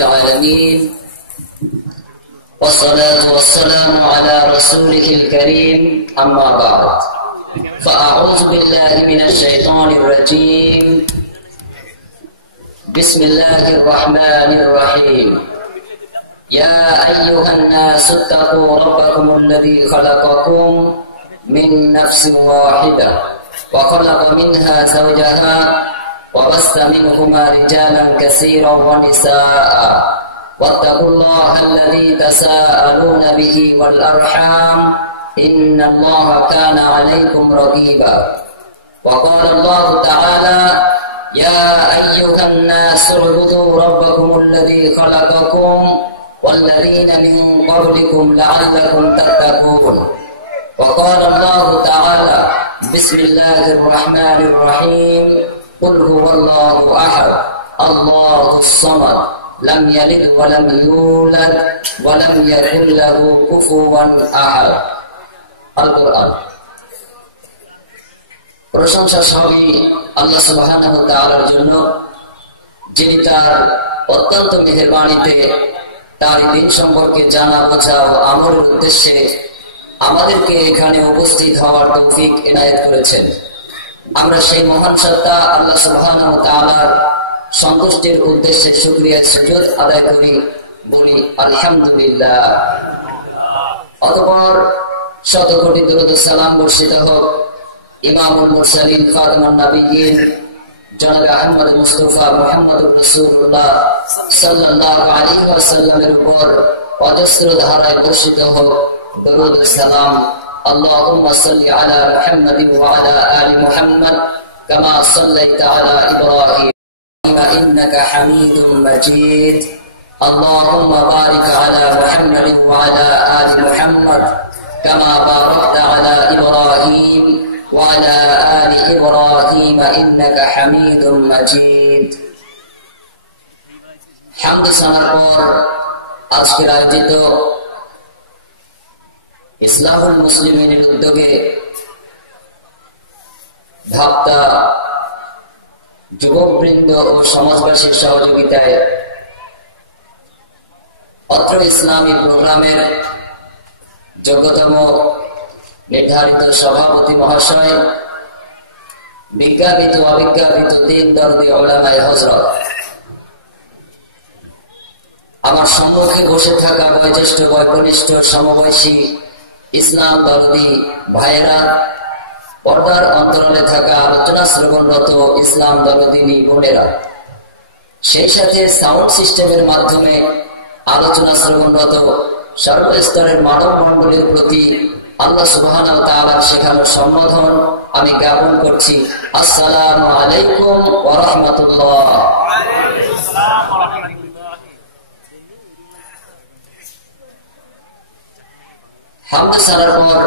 العالمين والصلاة والسلام على رسوله الكريم أما بعد فأعوذ بالله من الشيطان الرجيم بسم الله الرحمن الرحيم يا أيها الناس اتقوا ربكم الذي خلقكم من نفس واحدة وخلق منها زوجها وبث منهما رجالا كثيرا ونساء واتقوا الله الذي تساءلون به والأرحام إن الله كان عليكم رقيبا وقال الله تعالى يا أيها الناس اعبدوا ربكم الذي خلقكم والذين من قبلكم لعلكم تتقون وقال الله تعالى بسم الله الرحمن الرحيم قل هو الله أحد الله الصمد لم يلد ولم يولد ولم يكن له كفوا أحد القرآن প্রশংসা সবই আল্লাহ সুবহানাহু ওয়া তাআলার জন্য, যিনি তার অত্যন্ত মেহেরবানিতে তার দিন সম্পর্কে জানা বোঝা ও আমলের উদ্দেশ্যে আমাদেরকে এখানে উপস্থিত হওয়ার তৌফিক এনায়েত করেছেন। আমরা সেই মহান সত্তা আল্লাহ সুবহানাহু ওয়া তাআলার সন্তুষ্টির উদ্দেশ্যে শুকরিয়া সুজুদ আদায় করি, বলি আলহামদুলিল্লাহ। অতঃপর শত কোটি দরুদ ও সালাম বর্ষিত হোক ইমামুল মুরসালিন খাতামুন নবিয়্যিন জনাব আহমদ মুস্তাফা মুহাম্মদুর রাসূলুল্লাহ সাল্লাল্লাহু আলাইহি ওয়াসাল্লামের উপর অজস্র ধারায় বর্ষিত হোক দরুদ ও সালাম। আল্লাহুম্মা সাল্লি আলা মুহাম্মাদিন ওয়া আলা আলি মুহাম্মাদ কামা সাল্লাইতা আলা ইব্রাহিম ইন্নাকা হামিদুম মাজিদ। আল্লাহুম্মা বারিক আলা মুহাম্মাদিন ওয়া আলা আলি মুহাম্মাদ কামা বারাকতা আলা ইব্রাহিম ওয়া আলা আলি ইব্রাহিম ইন্নাকা হামিদুম মাজিদ। হামদ সানার পর আজকের আয়োজিত ইসলাহুল মুসলিমিনের উদ্যোগে ভাবতা যুবকবৃন্দ ও সমাজবাসীর সহযোগিতায় অত্র ইসলামী প্রোগ্রামের যোগ্যতম নির্ধারিত সভাপতি মহাশয়, বিজ্ঞাপিত অবিজ্ঞাপিত দিন দরদি উলামায়ে হযরত, আমার সম্মুখে বসে থাকা বয়োজ্যেষ্ঠ বয়োকনিষ্ঠ সমবয়সী ইসলাম দরদি ভাইয়েরা, পর্দার অন্তরালে থাকা আলোচনা শ্রবণরত ইসলাম দরদিনী বোনেরা, সেই সাথে সাউন্ড সিস্টেমের মাধ্যমে আলোচনা শ্রবণরত সর্বস্তরের মানব মণ্ডলীর প্রতি আল্লাহ সুবহানাহু ওয়া তাআলার শেখানোর সম্বোধন আমি জ্ঞাপন করছি। আসসালামু আলাইকুম ওয়া রাহমাতুল্লাহ। হামদ সালার পর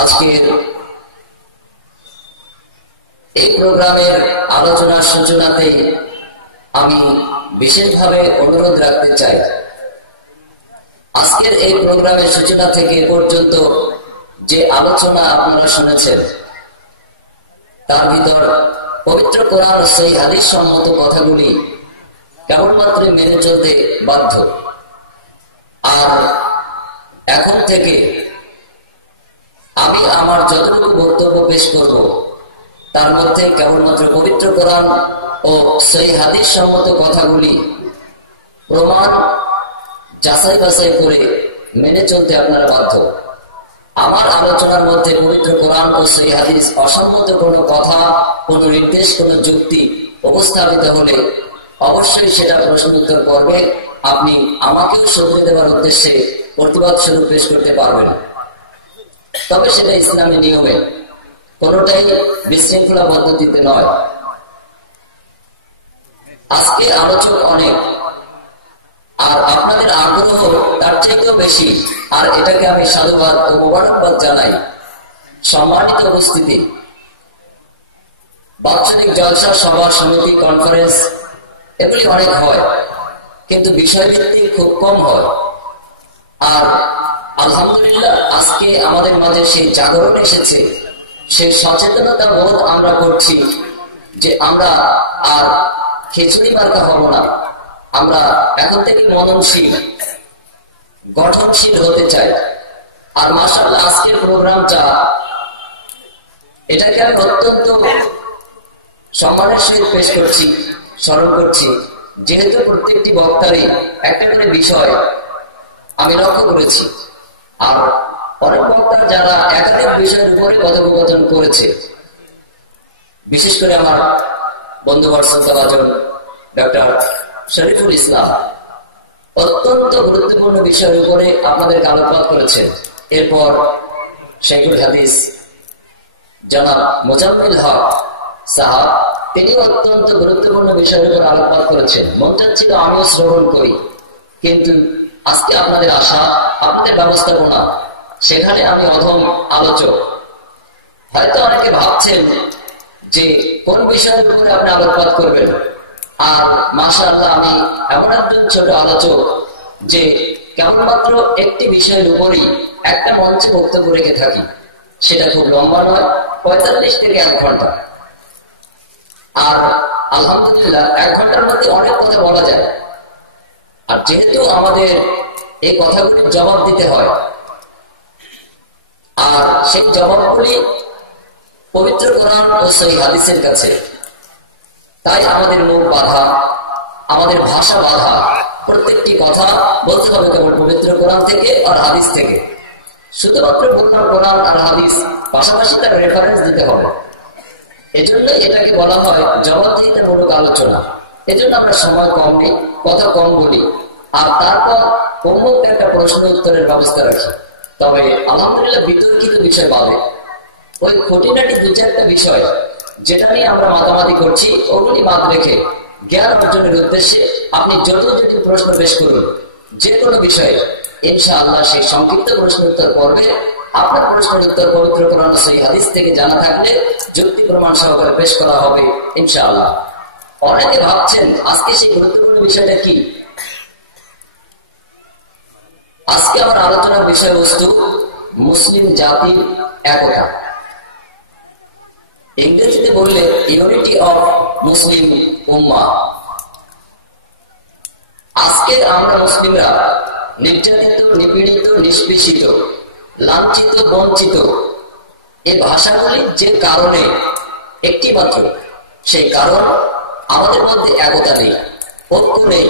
আজকের এই প্রোগ্রামের আলোচনার সূচনাতেই আমি বিশেষভাবে অনুরোধ রাখতে চাই, আজকের এই প্রোগ্রামের সূচনা থেকে পর্যন্ত যে আলোচনা আপনারা শুনেছেন তার ভিতর পবিত্র কোরআন ও সহিহ হাদিস সম্মত কথাগুলি কেবলমাত্র মেনে চলতে বাধ্য। আর এখন থেকে আমি আমার যতটুকু বক্তব্য পেশ করব তার মধ্যে কেবলমাত্র পবিত্র কোরআন ও সহিহ হাদিস সম্মত কথাগুলি প্রমাণ যাচাই বাছাই করে মেনে চলতে আপনারা বাধ্য। আমার আলোচনার মধ্যে পবিত্র কোরআন ও সহিহ হাদিস অসম্মত কোনো কথা, কোনো নির্দেশ, কোনো যুক্তি উপস্থাপিত হলে অবশ্যই সেটা প্রশ্নোত্তর পর্বে আপনি আমাকেও শুধরে দেওয়ার উদ্দেশ্যে প্রতিবাদ স্বরূপ পেশ করতে পারবেন, তবে সেটা ইসলামী নিয়মে, কোনোটাই বিশৃঙ্খলা পদ্ধতিতে নয়। আজকে আলোচক অনেক, আর আপনাদের আগ্রহ তার থেকেও বেশি, আর এটাকে আমি সাধুবাদ ও মোবারকবাদ জানাই। সম্মানিত উপস্থিতি, বাৎসরিক জলসা, সভা, সমিতি, কনফারেন্স এগুলি অনেক হয়, কিন্তু বিষয়ভিত্তিক খুব কম হয়। আর আলহামদুলিল্লাহ আজকে আমাদের মাঝে সেই জাগরণ এসেছে, সেই সচেতনতা বোধ আমরা করছি যে আমরা আর খিচুড়ি মার্কা হব না, আমরা এখন থেকে মননশীল, গঠনশীল হতে চাই। আর মাশাআল্লাহ আজকের প্রোগ্রামটা, এটাকে আমি অত্যন্ত সম্মানের সহিত পেশ করছি, স্মরণ করছি, যেহেতু প্রত্যেকটি বক্তারই একটা করে বিষয় আমি লক্ষ্য করেছি। আর অনেক বক্তা যারা একাধিক বিষয়ের উপরে কথোপকথন করেছে, বিশেষ করে আমার বন্ধু বর্ষণ ডক্টর শরীফুল ইসলাম অত্যন্ত গুরুত্বপূর্ণ বিষয়ের উপরে আপনাদেরকে আলোকপাত করেছেন। এরপর শেখুল হাদিস জনাব মোজাম্মেল হক সাহাব, তিনি অত্যন্ত গুরুত্বপূর্ণ বিষয়ের উপর আলোকপাত করেছেন। মন চাচ্ছিল আমিও শ্রবণ করি, কিন্তু আজকে আপনাদের আশা, আপনাদের ব্যবস্থাপনা, সেখানে আমি অধম আলোচক। হয়তো অনেকে ভাবছেন যে কোন বিষয়ের উপরে আপনি আলোকপাত করবেন, আর মাশাআল্লাহ আমি এমন একজন ছোট আলোচক যে কেবলমাত্র একটি বিষয়ের উপরই একটা মঞ্চে বক্তব্য রেখে থাকি। সেটা খুব লম্বা নয়, 45 থেকে 1 ঘন্টা। আর আলহামদুলিল্লাহ 1 ঘন্টার মধ্যে অনেক কথা বলা যায়। আর যেহেতু আমাদের এই কথাগুলির জবাব দিতে হয়, আর সেই জবাবগুলি পবিত্র কোরআন ও সহিহ হাদিসের কাছে, তাই আমাদের মুখ বাধা, আমাদের ভাষা বাধা, প্রত্যেকটি কথা বলতে হবে কেবল পবিত্র কোরআন থেকে আর হাদিস থেকে। শুধুমাত্র কোরআন আর হাদিস, পাশাপাশি তার রেফারেন্স দিতে হবে। এজন্য এটাকে বলা হয় জবাবদিহিতামূলক আলোচনা। এজন্য আমরা সময় কম নিই, কথা কম বলি, আর তারপর অমুক একটা প্রশ্ন উত্তরের ব্যবস্থা রাখি। তবে আলহামদুলিল্লাহ বিতর্কিত বিষয় পাবে, ওই খুঁটিনাটি 2-4টা বিষয় যেটা নিয়ে আমরা মাতামাতি করছি, ওগুলি বাদ রেখে জ্ঞান অর্জনের উদ্দেশ্যে আপনি যত জটিল প্রশ্ন পেশ করুন যে কোনো বিষয়ে, ইনশাআল্লাহ সেই সংক্ষিপ্ত প্রশ্ন উত্তর পর্বে আপনার প্রশ্নের উত্তর পবিত্র কোরআন সহিহ হাদিস থেকে জানা থাকলে যুক্তি প্রমাণ সহকারে পেশ করা হবে ইনশাআল্লাহ। অনেকে ভাবছেন আজকে সেই গুরুত্বপূর্ণ বিষয়টা কি? আজকে আমার আলোচনার বিষয়বস্তু মুসলিম জাতির একতা। ইংরেজিতে বললে ইউনিটি অফ মুসলিম উম্মাহ। আজকে আমরা মুসলিমরা নির্যাতিত, নিপীড়িত, নিষ্পেষিত, লাঞ্ছিত, বঞ্চিত, এই ভাষাগুলির যে কারণে একটি মাত্র, সেই কারণ আমাদের মধ্যে একতা নেই, ঐক্য নেই,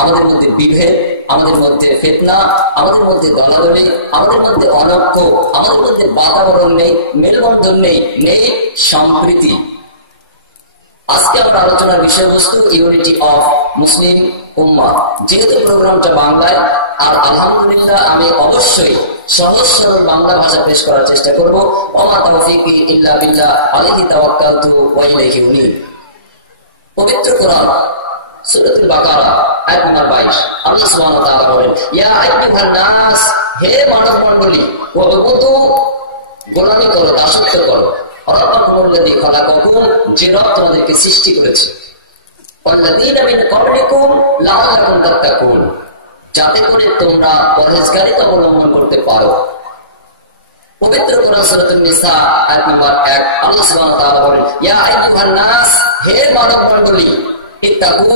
আমাদের মধ্যে বিভেদ, আমাদের মধ্যে ফিতনা, আমাদের মধ্যে দলাদলি, আমাদের মধ্যে অনৈক্য, আমাদের মধ্যে বাতাবরণ নেই, মেলবন্ধন নেই, নেই সম্প্রীতি। আজকে আমরা আলোচনার বিষয়বস্তু ইউনিটি অফ মুসলিম উম্মাহ। যেহেতু প্রোগ্রামটা বাংলায়, আর আলহামদুলিল্লাহ আমি অবশ্যই সহজ সরল বাংলা ভাষা পেশ করার চেষ্টা করব। ওমা তাওফীকি ইল্লা বিল্লাহ, আলাইহি তাওয়াক্কালতু ওয়া ইলাইহি উনীব। পবিত্র কোরআন সূরাতুল বাকারা আয়াত নম্বর 22, আল্লাহ সুবহানাহু ওয়া তাআলা বলেন, ইয়া আইয়ুহান নাস, হে মানব মণ্ডলী, ওয়াবুদু, গোলামি করো, দাসত্ব করো, রাব্বাকুমুল্লাযী খালাকাকুম, যে রব তোমাদেরকে সৃষ্টি করেছে, ওয়াল্লাযীনা মিন ক্বাবলিকুম লাআল্লাকুম তাত্তাকুন, যাতে করে তোমরা পরহেজগারিতা অবলম্বন করতে পারো। পবিত্র কোরআন সূরাতুন নিসা আয়াত নম্বর 1, আল্লাহ সুবহানাহু ওয়া তাআলা বলেন, ইয়া আইয়ুহান নাস, হে মানব মণ্ডলী, ইত্তাকু,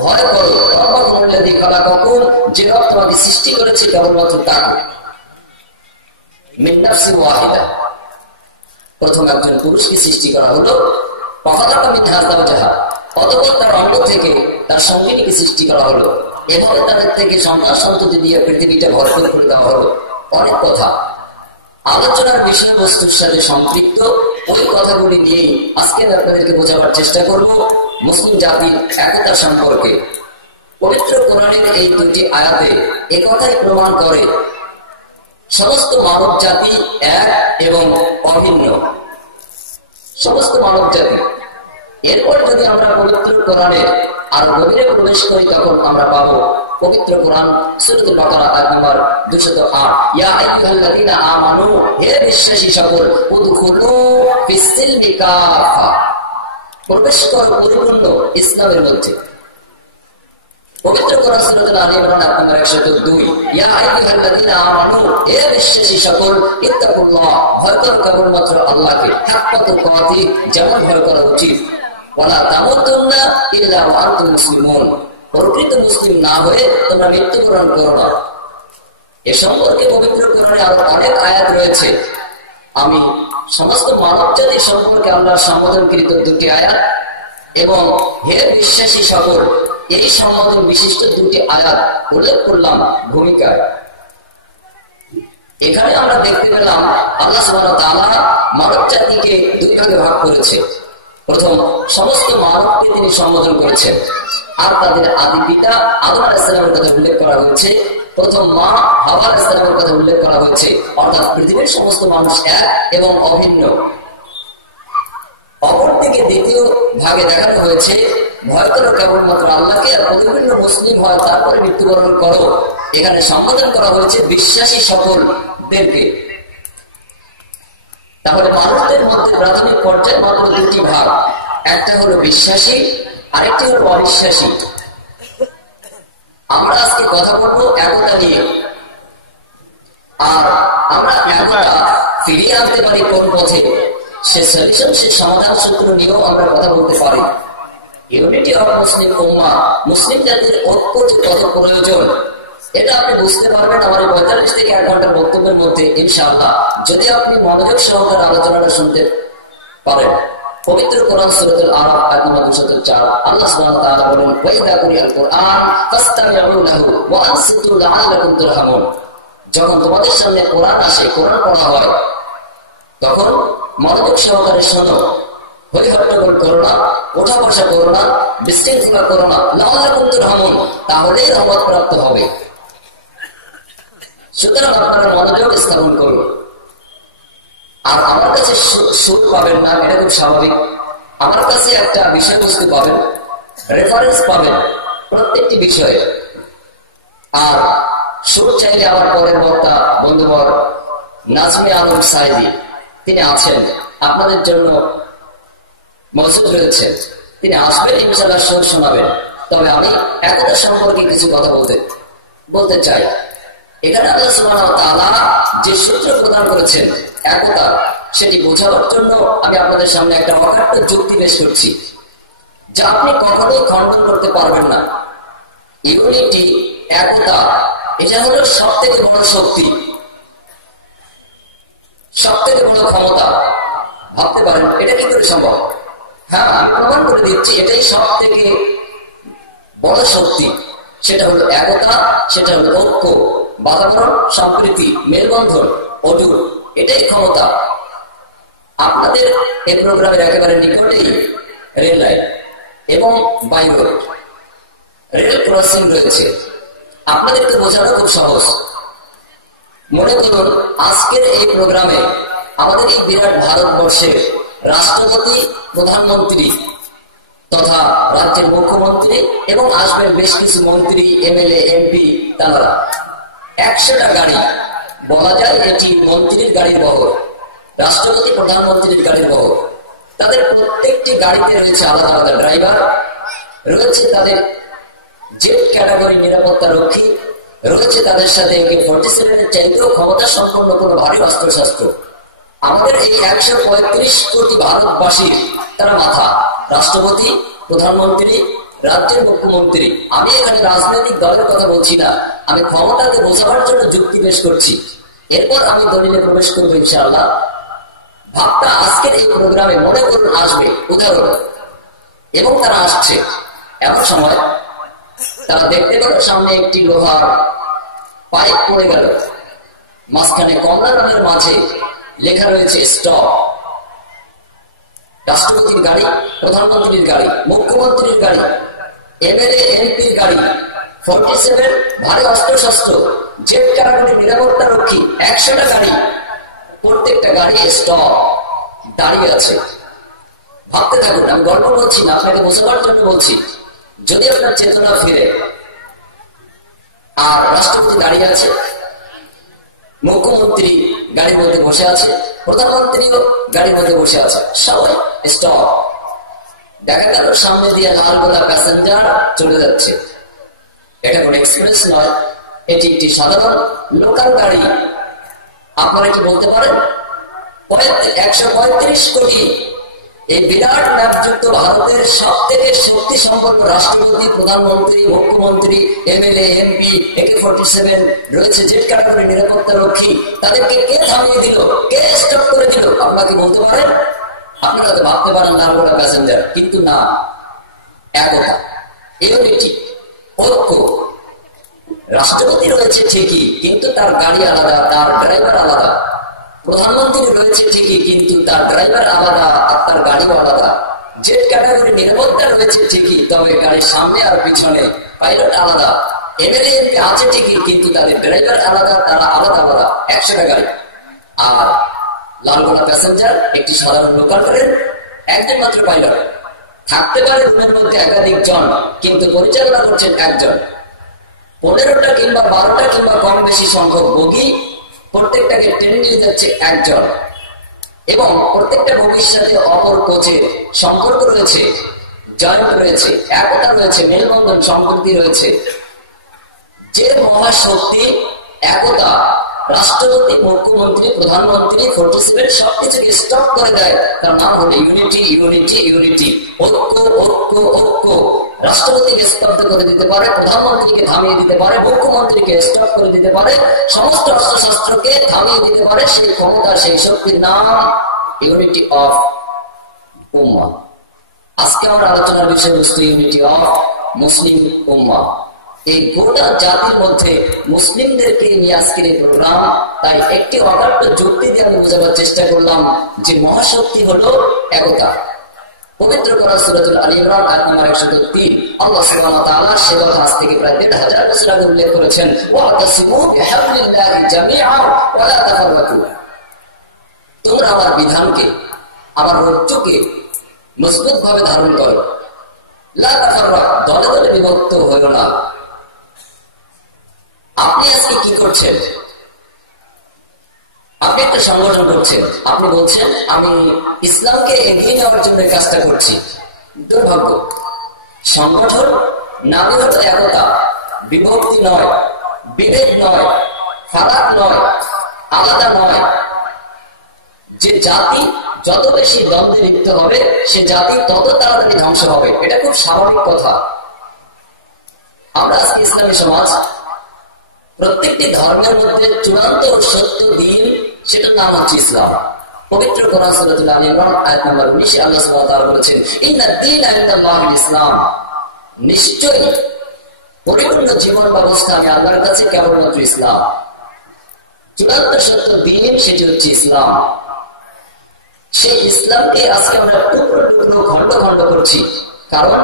ভয় করো, রাব্বাকুমুল্লাযী খালাকাকুম, যে রব তোমাদের সৃষ্টি করেছে কেবলমাত্র তাকে, মিন নাফসিন ওয়াহিদা, প্রথম একজন পুরুষকে সৃষ্টি করা হলো, ওয়াখালাকা মিনহা যাওজাহা, অতঃপর তার অঙ্গ থেকে তার সঙ্গিনীকে সৃষ্টি করা হলো, এভাবে তাদের থেকে সন্তান সন্ততি দিয়ে পৃথিবীটা ভরপুর করে দেওয়া হলো। অনেক কথা আলোচনার বিষয়বস্তুর সাথে সম্পৃক্ত, ওই কথাগুলি নিয়েই আজকে আপনাদেরকে বোঝাবার চেষ্টা করব মুসলিম জাতির একতা সম্পর্কে। পবিত্র কোরআনের এই 2টি আয়াতে একথাই প্রমাণ করে সমস্ত মানব জাতি এক এবং অভিন্ন, সমস্ত মানব জাতি। এরপর যদি আমরা পবিত্র কোরআনের আরো গভীরে প্রবেশ করি, তখন আমরা পাবো পবিত্র কোরআন সূরাতুল বাকারা আয়াত নম্বর 208, ইয়া আইয়ুহাল্লাযীনা আমানু, হে বিশ্বাসী সকল, উদখুলু ফিস-সিলমি কাফা, প্রবেশ করো পরিপূর্ণ ইসলামের মধ্যে। পবিত্র কোরআন সূরাতুল আলী ইমরান আয়াত নম্বর 102, ইয়া আইয়ুহাল্লাযীনা আমানু, হে বিশ্বাসী সকল, ইত্তাকুল্লাহ, ভয় করো কেবলমাত্র আল্লাহকে, হাক্কা তুকাতিহি, যেমন ভয় করা উচিত, ওয়ালা তামুতুন্না ইল্লা ওয়া আনতুম মুসলিমুন, প্রকৃত মুসলিম না হয়ে তোমরা মৃত্যুবরণ করো না। এ সম্পর্কে পবিত্র কোরআনে আরো অনেক আয়াত রয়েছে। আমি সমস্ত মানব জাতি সম্পর্কে আল্লাহর সম্বোধনকৃত দুটি আয়াত এবং হে বিশ্বাসী সকল, এই সম্বোধন বিশিষ্ট দুটি আয়াত উল্লেখ করলাম ভূমিকায়। এখানে আমরা দেখতে পেলাম আল্লাহ সুবহানাহু ওয়া তাআলা মানব জাতিকে দুই ভাগে ভাগ করেছে। প্রথম, সমস্ত মানবকে তিনি সম্বোধন করেছেন, আর তাদের আদি পিতা আদম আলাইহিস সালামের কথা উল্লেখ করা হয়েছে। প্রথম মা হাওয়া আলাইহিস সালামের কথা উল্লেখ করা হয়েছে, অর্থাৎ পৃথিবীর সমস্ত মানুষ এক এবং অভিন্ন। অপরদিকে দ্বিতীয় ভাগে দেখানো হয়েছে, ভয় করো কেবলমাত্র আল্লাহকে, আর প্রতিপন্ন মুসলিম হয় তারপরে মৃত্যুবরণ করো। এখানে সম্বোধন করা হয়েছে বিশ্বাসী সকলদেরকে। তাহলে মানুষদের মধ্যে প্রাথমিক পর্যায়ে মাত্র দুটি ভাগ, একটা হলো বিশ্বাসী, আরেকটি হলো অবিশ্বাসী। আমরা আজকে কথা বলবো একতা নিয়ে। আর আমরা একতা ফিরিয়ে আনতে পারি কোন পথে, সে সলিউশন, সে সমাধান সূত্র নিয়েও আমরা কথা বলতে পারি। ইউনিটি অফ মুসলিম উম্মাহ, মুসলিম জাতির ঐক্য যে কত প্রয়োজন, এটা আপনি বুঝতে পারবেন আমার 45 থেকে 1 ঘন্টার বক্তব্যের মধ্যে ইনশাআল্লাহ, যদি আপনি মনোযোগ সহকারে আলোচনাটা শুনতে পারেন। পবিত্র কোরআন সূরাতুল আরাফ আয়াত নম্বর 204 আল্লাহ সুবহানাহু ওয়া তাআলা বলেন, ওয়া ইযা কুরিআল কুরআন ফাসতামি'উ লাহু ওয়া আনসিতু লাআল্লাকুম তুরহামুন। যখন তোমাদের সামনে কোরআন আসে, কোরআন পড়া হয়, তখন মনোযোগ সহকারে শোনো, হই হট্টগোল করো না, ওঠা বসা করো না, বিশৃঙ্খলা করো না, লাআল্লাকুম তুরহামুন, তাহলেই রহমত প্রাপ্ত হবে। সুতরাং আপনারা মনোযোগ স্থাপন করুন। আর আমার কাছে সুর পাবেন না, এটা খুব স্বাভাবিক। আমার কাছে একটা বিষয়বস্তু পাবেন, রেফারেন্স পাবেন প্রত্যেকটি বিষয়ে। আর সুর চাইলে আমার পরের বক্তা বন্ধুবর নাজমে আলম সাইদি, তিনি আছেন, আপনাদের জন্য মজুদ রয়েছে। তিনি আসবেন, ইনশাআল্লাহ সুর শোনাবেন। তবে আমি একতা সম্পর্কে কিছু কথা বলতে চাই। এখানে আল্লাহ সুবহানাহু ওয়া তাআলা যে সূত্র প্রদান করেছেন একতা, সেটি বোঝানোর জন্য আমি আপনাদের সামনে একটা অকাট্য যুক্তি পেশ করছি, যা আপনি কখনোই খণ্ডন করতে পারবেন না। ইউনিটি, একতা, এটা হলো সব থেকে বড় শক্তি, সব থেকে বড় ক্ষমতা। ভাবতে পারেন এটা কি করে সম্ভব? হ্যাঁ, আমি প্রমাণ করে দিচ্ছি, এটাই সব থেকে বড় শক্তি। সেটা হলো একতা, সেটা হলো ঐক্য, বাতাবরণ, সম্প্রীতি, মেলবন্ধন, অটুট, এটাই ক্ষমতা। আপনাদের এই প্রোগ্রামের একেবারে নিকটেই রেল লাইন এবং বাই রোড, রেল ক্রসিং রয়েছে। আপনাদেরকে বোঝানো খুব সহজ। মনে করুন আজকের এই প্রোগ্রামে আমাদের এই বিরাট ভারতবর্ষের রাষ্ট্রপতি, প্রধানমন্ত্রী তথা রাজ্যের মুখ্যমন্ত্রী এবং আসবেন বেশ কিছু মন্ত্রী, এমএলএ, এমপি, তারা 100টা গাড়ি, বলা যায় এটি মন্ত্রীর গাড়ির বহর, রাষ্ট্রপতি প্রধানমন্ত্রীর গাড়ির বহর। তাদের প্রত্যেকটি গাড়িতে রয়েছে আলাদা আলাদা ড্রাইভার, রয়েছে তাদের জেট ক্যাটাগরি নিরাপত্তা রক্ষী, রয়েছে তাদের সাথে AK-47 চাইতেও ক্ষমতা সম্পন্ন কোনো ভারী অস্ত্রশস্ত্র। আমাদের এই 135 কোটি ভারতবাসীর তারা মাথা, রাষ্ট্রপতি, প্রধানমন্ত্রী, রাজ্যের মুখ্যমন্ত্রী। আমি এখানে রাজনৈতিক দলের কথা বলছি না, আমি ক্ষমতাকে বোঝাবার জন্য যুক্তি পেশ করছি। এরপর আমি দলিলে প্রবেশ করবো ইনশাআল্লাহ। ভাবটা আজকের এই প্রোগ্রামে মনে করুন আসবে উদাহরণ, এবং তারা আসছে। এমন সময় তারা দেখতে পেল সামনে একটি লোহার পাইপ পড়ে গেল, মাঝখানে কমলা রঙের মাঝে লেখা রয়েছে স্টপ। রাষ্ট্রপতির গাড়ি, প্রধানমন্ত্রীর গাড়ি, মুখ্যমন্ত্রীর গাড়ি, এমএলএ, এমপির গাড়ি, 47 ভারী অস্ত্রশস্ত্র, জেট ক্যাটাগরি নিরাপত্তা রক্ষী, 100টা গাড়ি, প্রত্যেকটা গাড়ি স্টপ, দাঁড়িয়ে আছে। ভাবতে থাকুন, আমি গল্প বলছি না, আপনাকে বোঝাবার জন্য বলছি। যদি আপনার চেতনা ফিরে, আর রাষ্ট্রপতি দাঁড়িয়ে আছে, মুখ্যমন্ত্রী গাড়ির মধ্যে বসে আছে, প্রধানমন্ত্রীও গাড়ির মধ্যে বসে আছে, সবাই স্টপ। দেখা গেল সামনে দিয়ে লাল গোলা প্যাসেঞ্জার চলে যাচ্ছে। এটা কোন এক্সপ্রেস নয়, এটি একটি সাধারণ লোকাল গাড়ি। আপনারা কি বলতে পারেন 135 কোটি এই বিরাট ম্যাপযুক্ত ভারতের সব থেকে শক্তি সম্পন্ন রাষ্ট্রপতি, প্রধানমন্ত্রী, মুখ্যমন্ত্রী, এমএলএ, এমপি, AK-47 রয়েছে, জেট ক্যাটাগরি নিরাপত্তা রক্ষী, তাদেরকে কে থামিয়ে দিল, কে স্টপ করে দিল? আপনাকে বলতে পারেন? আপনারা তো ভাবতে পারেন নারকোটা প্যাসেঞ্জার, কিন্তু না, একতা, ইউনিটি, ঐক্য। রাষ্ট্রপতি রয়েছে ঠিকই, কিন্তু তার গাড়ি আলাদা, তার ড্রাইভার আলাদা। প্রধানমন্ত্রী রয়েছে ঠিকই, কিন্তু তার ড্রাইভার আলাদা আর তার গাড়িও আলাদা। জেট ক্যাটাগরি নিরাপত্তা রয়েছে ঠিকই, তবে গাড়ির সামনে আর পিছনে পাইলট আলাদা। এমএলএ এমপি আছে ঠিকই, কিন্তু তাদের ড্রাইভার আলাদা, তারা আলাদা আলাদা, 100টা গাড়ি। আর লালগোলা প্যাসেঞ্জার একটি সাধারণ লোকাল ট্রেন, একজন মাত্র পাইলট। থাকতে পারে রুমের মধ্যে একাধিক জন, কিন্তু পরিচালনা করছেন একজন। 15টা কিংবা 12টা কিংবা কম বেশি সংখ্যক বগি, প্রত্যেকটাকে টেনে নিয়ে যাচ্ছে একজন, এবং প্রত্যেকটা বগির সাথে অপর কোচের সম্পর্ক রয়েছে, জয়েন্ট রয়েছে, একতা রয়েছে, মেলবন্ধন, সম্পত্তি রয়েছে। যে মহাশক্তি একতা রাষ্ট্রপতি, মুখ্যমন্ত্রী, প্রধানমন্ত্রী, 47 সবকিছুকে স্টপ করে দেয়, তার নাম হলো ইউনিটি, ইউনিটি, ইউনিটি, ঐক্য, ঐক্য, ঐক্য। রাষ্ট্রপতিকে স্তব্ধ করে দিতে পারে, প্রধানমন্ত্রীকে থামিয়ে দিতে পারে, মুখ্যমন্ত্রীকে স্টপ করে দিতে পারে, সমস্ত অস্ত্রশস্ত্রকে থামিয়ে দিতে পারে। সেই ক্ষমতা, সেই শক্তির নাম ইউনিটি অফ উম্মাহ। আজকে আমার আলোচনার বিষয়বস্তু ইউনিটি অফ মুসলিম উম্মাহ। এই গোটা জাতির মধ্যে মুসলিমদেরকে নিয়ে আজকের এই প্রোগ্রাম। তাই একটি অকাট্য যুক্তি দিয়ে আমি বোঝাবার চেষ্টা করলাম যে মহাশক্তি হলো একতা। পবিত্র কোরআন সূরাতুল আলী ইমরান আয়াত নম্বর 103 আল্লাহ সুবহানাহু ওয়া তাআলা সে কথা আজ থেকে প্রায় 1500 বছর আগে উল্লেখ করেছেন, ওয়াতাসিমু বিহাবলিল্লাহি জামিআন ওয়া লা তাফাররাকু। তোমরা আমার বিধানকে, আমার রজ্জুকে মজবুত ভাবে ধারণ করো, লা তাফাররাক, দলে দলে বিভক্ত হয়ো না। আপনি আজকে কি করছেন? আপনি একটা সংগঠন করছেন, আপনি বলছেন আমি ইসলামকে এগিয়ে নেওয়ার জন্য কাজটা করছি। দুর্ভাগ্য, সংগঠন নামে হচ্ছে একতা, বিভক্তি নয়, বিভেদ নয়, ফারাক নয়, আলাদা নয়। যে জাতি যত বেশি দ্বন্দ্বে লিপ্ত হবে, সে জাতি তত তাড়াতাড়ি ধ্বংস হবে। এটা খুব স্বাভাবিক কথা। আমরা আজকে ইসলামী সমাজ, প্রত্যেকটি ধর্মের মধ্যে চূড়ান্ত সত্য দিন, সেটার নাম হচ্ছে ইসলাম। পবিত্র কোরআন সূরাতুল আলী ইমরান আয়াত নম্বর 19 আল্লাহ সুবহানাহু ওয়া তাআলা বলেছেন, ইন্না দীনা ইনদাল্লাহিল ইসলাম, নিশ্চয়ই পরিপূর্ণ জীবন ব্যবস্থা আমি আল্লাহর কাছে কেবলমাত্র ইসলাম। চূড়ান্ত সত্য দিন, সেটি হচ্ছে ইসলাম। সেই ইসলামকে আজকে আমরা টুকরো টুকরো, খন্ড খন্ড করছি। কারণ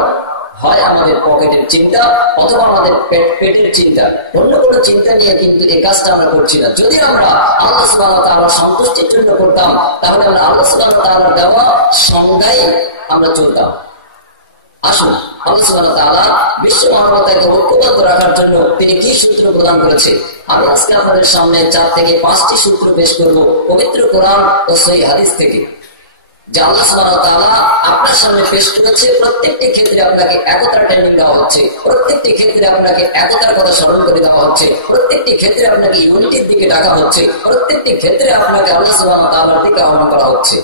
হয় আমাদের পকেটের চিন্তা, অথবা আমাদের পেটের চিন্তা। অন্য কোনো চিন্তা নিয়ে কিন্তু এই কাজটা আমরা করছি না। যদি আমরা আল্লাহ সুবহানাহু ওয়া তাআলার সন্তুষ্টির জন্য করতাম, তাহলে আমরা আল্লাহ সুবহানাহু ওয়া তাআলার দেওয়া সংজ্ঞায় আমরা চলতাম। আসুন, আল্লাহ সুবহানাহু ওয়া তাআলা বিশ্ব মানবতাকে ঐক্যবদ্ধ রাখার জন্য তিনি কি সূত্র প্রদান করেছে, আমি আজকে আপনাদের সামনে 4 থেকে 5টি সূত্র পেশ করব পবিত্র কোরআন ও সহিহ হাদিস থেকে, যা আল্লাহ সুবহানাহু ওয়া তাআলা আপনার সামনে পেশ করেছে। প্রত্যেকটি ক্ষেত্রে আপনাকে একতার ট্রেনিং দেওয়া হচ্ছে, প্রত্যেকটি ক্ষেত্রে আপনাকে একতার কথা স্মরণ করে দেওয়া হচ্ছে, প্রত্যেকটি ক্ষেত্রে আপনাকে ইউনিটির দিকে ডাকা হচ্ছে, প্রত্যেকটি ক্ষেত্রে আপনাকে আল্লাহ সুবহানাহু ওয়া তাআলার দিকে আহ্বান করা হচ্ছে।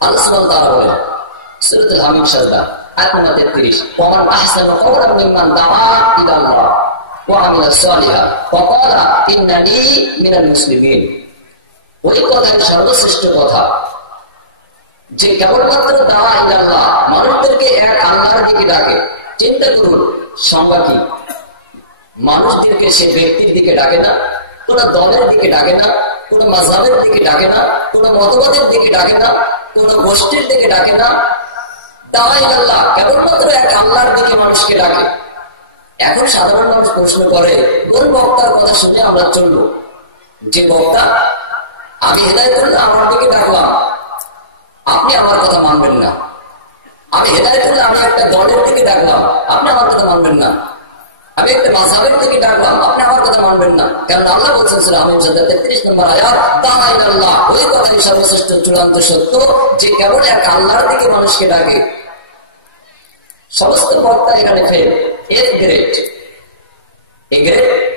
আল্লাহ সুবহানাহু ওয়া তাআলা বলেন সূরাতুল হামিদ সাজদা আয়াত নম্বর 33, ওয়া মান আহসানু কাওলান মিম্মান দাআ ইলাল্লাহ ওয়া আমিলা সালিহান ওয়া ক্বালা ইন্নানী মিনাল মুসলিমিন। ওই কথাই সর্বশ্রেষ্ঠ কথা, যে কেবলমাত্র দাওয়া ইলাল্লাহ, মানুষদেরকে এক আল্লাহর দিকে ডাকে। চিন্তা করুন সংজ্ঞা কি। মানুষদেরকে সে ব্যক্তির দিকে ডাকে না, কোন দলের দিকে ডাকে না, কোন মাযহাবের দিকে ডাকে না, কোন মতবাদের দিকে ডাকে না, কোন গোষ্ঠীর দিকে ডাকে না। দাওয়া ইলাল্লাহ, কেবলমাত্র এক আল্লাহর দিকে মানুষকে ডাকে। এখন সাধারণ মানুষ প্রশ্ন করে, কোন বক্তার কথা শুনে আমরা চলবো? যে বক্তা আমি হেদায়েত করলে আমার দিকে ডাকলাম, আপনি আমার কথা মানবেন না। আমি হেদায়েত করলে আমি একটা দলের দিকে ডাকলাম, আপনি আমার কথা মানবেন না। আমি একটা মাযহাবের দিকে ডাকলাম, আপনি আমার কথা মানবেন না। কারণ আল্লাহ বলছেন সূরা আমিন 33 নম্বর আয়াত, দাওয়া ইলাল্লাহ, ওই কথাই সর্বশ্রেষ্ঠ চূড়ান্ত সত্য, যে কেবল এক আল্লাহর দিকে মানুষকে ডাকে। সমস্ত বক্তা এখানে ফেল, এর গ্রেড,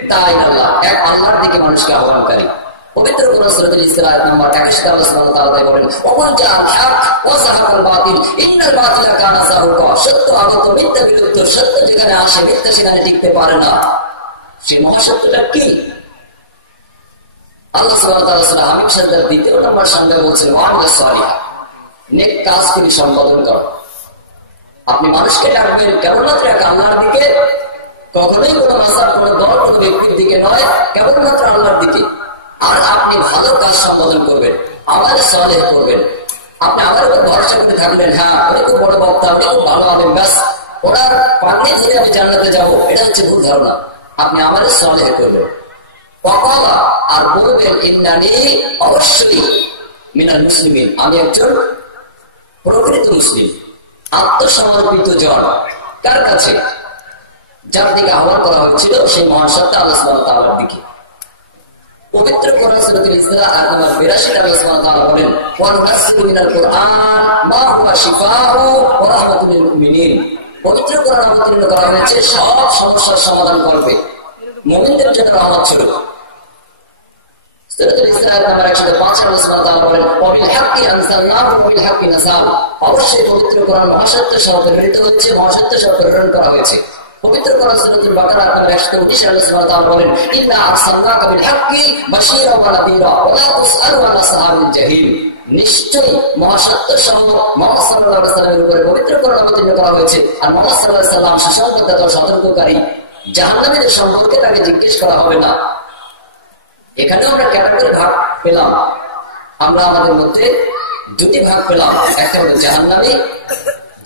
দাওয়া ইলাল্লাহ, এক আল্লাহর দিকে মানুষকে আহ্বানকারী। পবিত্র কোরআন সূরাতুল ইসরা আয়াত নম্বর 21 আল্লাহ সুবহানাহু ওয়া তাআলা বলেন ওয়াল জাআল হক ওয়া যাহাকাল বাতিল ইন্নাল বাতিলা কানা যাহুকা সত্য আগত মিথ্যা বিরুদ্ধ সত্য যেখানে আসে মিথ্যা সেখানে টিকতে পারে না সেই মহাসত্যটা কি আল্লাহ সুবহানাহু ওয়া তাআলা সূরা হামিম শব্দের দ্বিতীয় নম্বর সংজ্ঞা বলছেন ওয়ামিলাস সালিহা নেক কাজ তিনি সম্পাদন করেন আপনি মানুষকে ডাকবেন কেবলমাত্র এক আল্লাহর দিকে কখনোই কোনো মাসার কোনো দল কোনো ব্যক্তির দিকে নয় কেবলমাত্র আল্লাহর দিকে আর আপনি ভালো কাজ সম্পাদন করবেন আমাদের সালেহ করবেন আপনি আমার উপর ভরসা করে থাকবেন হ্যাঁ উনি খুব বড় বক্তা উনি খুব ভালো হবেন ব্যাস ওনার পাগড়ি ধরে আমি জান্নাতে যাবো এটা হচ্ছে ভুল ধারণা আপনি আমাদের সালেহ করবেন ওয়াকালা আর বলবেন ইন্নানি অবশ্যই মিনাল মুসলিমিন আমি একজন প্রকৃত মুসলিম আত্মসমর্পিত জন কার কাছে যার দিকে আহ্বান করা হয়েছিল সেই মহাসত্তা আল্লাহ সুবহানাহু ওয়া তাআলার দিকে পবিত্র কোরআন সূরাতুল ইসরা আয়াত নম্বর 82 আল্লাহ সুবহানাহু ওয়া তাআলা বলেন ওয়া নুনাজ্জিলু মিনাল কুরআন মা হুয়া শিফাউ ওয়া রাহমাতুল লিল মুমিনিন পবিত্র কোরআন অবতীর্ণ করা হয়েছে সব সমস্যার সমাধান করবে মুমিনদের জন্য রহমত স্বরূপ সূরাতুল ইসরা আয়াত নম্বর 105 আল্লাহ সুবহানাহু ওয়া তাআলা বলেন ওয়াবিল হাক্কি আনজালনাহু ওয়াবিল হাক্কি নাযাল অবশ্যই পবিত্র কোরআন মহাসত্য সহ প্রেরিত হয়েছে মহাসত্য সহ প্রেরণ করা হয়েছে পবিত্র কোরআন সূরাতুল বাকারা আয়াত নম্বর 119 আল্লাহ সুবহানাহু ওয়া তাআলা বলেন ইন্না আরসালনাকা বিল হাক্কি বাশীরাও ওয়া নাযীরা ওয়া লা তুসআলু আন আসহাবিল জাহিম নিশ্চয়ই মহাসত্য সহ মুহাম্মদ সাল্লাল্লাহু আলাইহি ওয়াসাল্লামের উপরে পবিত্র কোরআন অবতীর্ণ করা হয়েছে আর মুহাম্মদ সাল্লাল্লাহু আলাইহি ওয়াসাল্লাম সুসংবাদদাতা সতর্ককারী জাহান্নামীদের সম্পর্কে তাকে জিজ্ঞেস করা হবে না এখানে আমরা ক্যাটাগরি ভাগ পেলাম আমরা আমাদের মধ্যে দুটি ভাগ পেলাম একটা হলো জাহান্নামী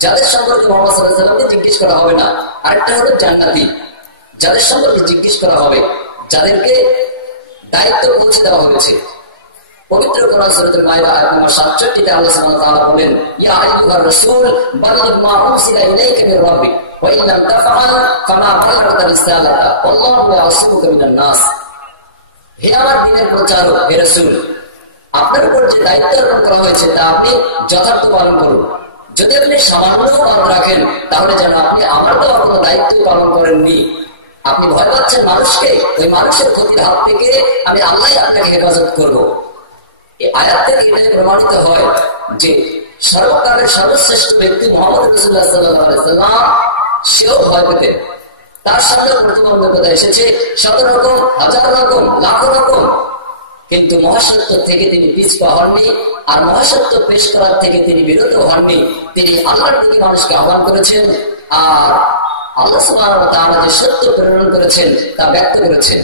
যাদের সম্পর্কে মুহাম্মদ সাল্লাল্লাহু আলাইহি ওয়াসাল্লামকে জিজ্ঞেস করা হবে না আরেকটা হলো জান্নাতি যাদের সম্পর্কে জিজ্ঞেস করা হবে যাদেরকে দায়িত্ব পৌঁছে দেওয়া হয়েছে পবিত্র কোরআন সূরাতুল মাইদা আয়াত নম্বর 67 তে আল্লাহ সুবহানাহু ওয়া তাআলা বলেন ইয়া আইয়ুহার রাসূল বাল্লিগ মা উনসিলা ইলাইকা মির রাব্বিক ওয়া ইন লাম তাফআল ফামা বাল্লাগতা রিসালাতা আল্লাহু ইয়াসিমুকা মিনান নাস হে আমার দ্বীনের প্রচারক হে রাসূল আপনার উপর যে দায়িত্ব অর্পণ করা হয়েছে তা আপনি যথার্থ পালন করুন যদি আপনি সামান্য বাদ রাখেন তাহলে যেন আপনি আমার তো কোনো দায়িত্ব পালন করেননি আপনি ভয় পাচ্ছেন মানুষকে ওই মানুষের ক্ষতির হাত থেকে আমি আল্লাহ আপনাকে হেফাজত করবো এই আয়াত থেকে এটাই প্রমাণিত হয় যে সর্বকালের সর্বশ্রেষ্ঠ ব্যক্তি মুহাম্মদ রাসূলুল্লাহ সাল্লাল্লাহু আলাইহি ওয়াসাল্লাম সেও ভয় পেতেন তার সামনে প্রতিবন্ধকতা এসেছে শত রকম হাজার রকম লাখো রকম কিন্তু মহাসত্য থেকে তিনি পিছপা হননি আর মহাসত্য পেশ করার থেকে তিনি বিরত হননি তিনি আল্লাহর দিকে মানুষকে আহ্বান করেছেন আর আল্লাহ সুবহানাহু ওয়া তাআলা যে সত্য প্রেরণ করেছেন তা ব্যক্ত করেছেন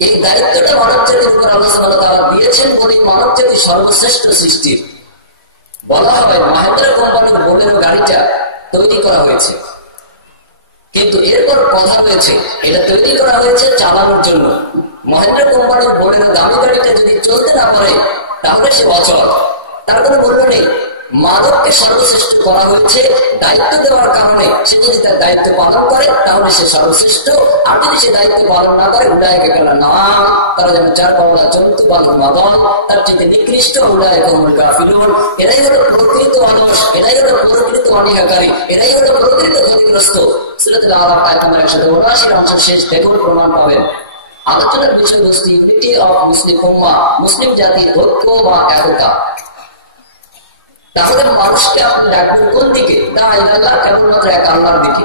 এই দায়িত্বটা মানবজাতির উপর আল্লাহ সুবহানাহু ওয়া তাআলা দিয়েছেন বলে মানবজাতি সর্বশ্রেষ্ঠ সৃষ্টি বলা হয় মাহিন্দ্রা কোম্পানির বোলেরো গাড়িটা তৈরি করা হয়েছে কিন্তু এরপর কথা হয়েছে এটা তৈরি করা হয়েছে চালানোর জন্য মহিন্দ্রা কোম্পানির বোলেরো দামি গাড়িটা যদি চলতে না পারে তাহলে সে অচল তার কোনো মূল্য নেই মানবকে সর্বশ্রেষ্ঠ করা হয়েছে দায়িত্ব দেওয়ার কারণে সে যদি তার দায়িত্ব পালন করে তাহলে সে সর্বশ্রেষ্ঠ আর যদি সে দায়িত্ব পালন না করে উড়ায় গেল না তারা যেন চার পাওয়া জন্তু পালন মাদন তার থেকে নিকৃষ্ট উড়ায় কমল গাফিলুন এরাই হলো প্রকৃত মানুষ এরাই হলো প্রকৃত অনিহাকারী এরাই হলো প্রকৃত ক্ষতিগ্রস্ত সূরাতুল আরাফ আয়াত নম্বর 179 অংশ শেষ দেখুন প্রমাণ পাবেন আলোচনার বিষয়বস্তু ইউনিটি অফ মুসলিম উম্মাহ মুসলিম জাতির ঐক্য বা একতা তাহলে মানুষকে আপনি ডাকবেন কোন দিকে তা আল্লাহ কেবলমাত্র এক আল্লাহর দিকে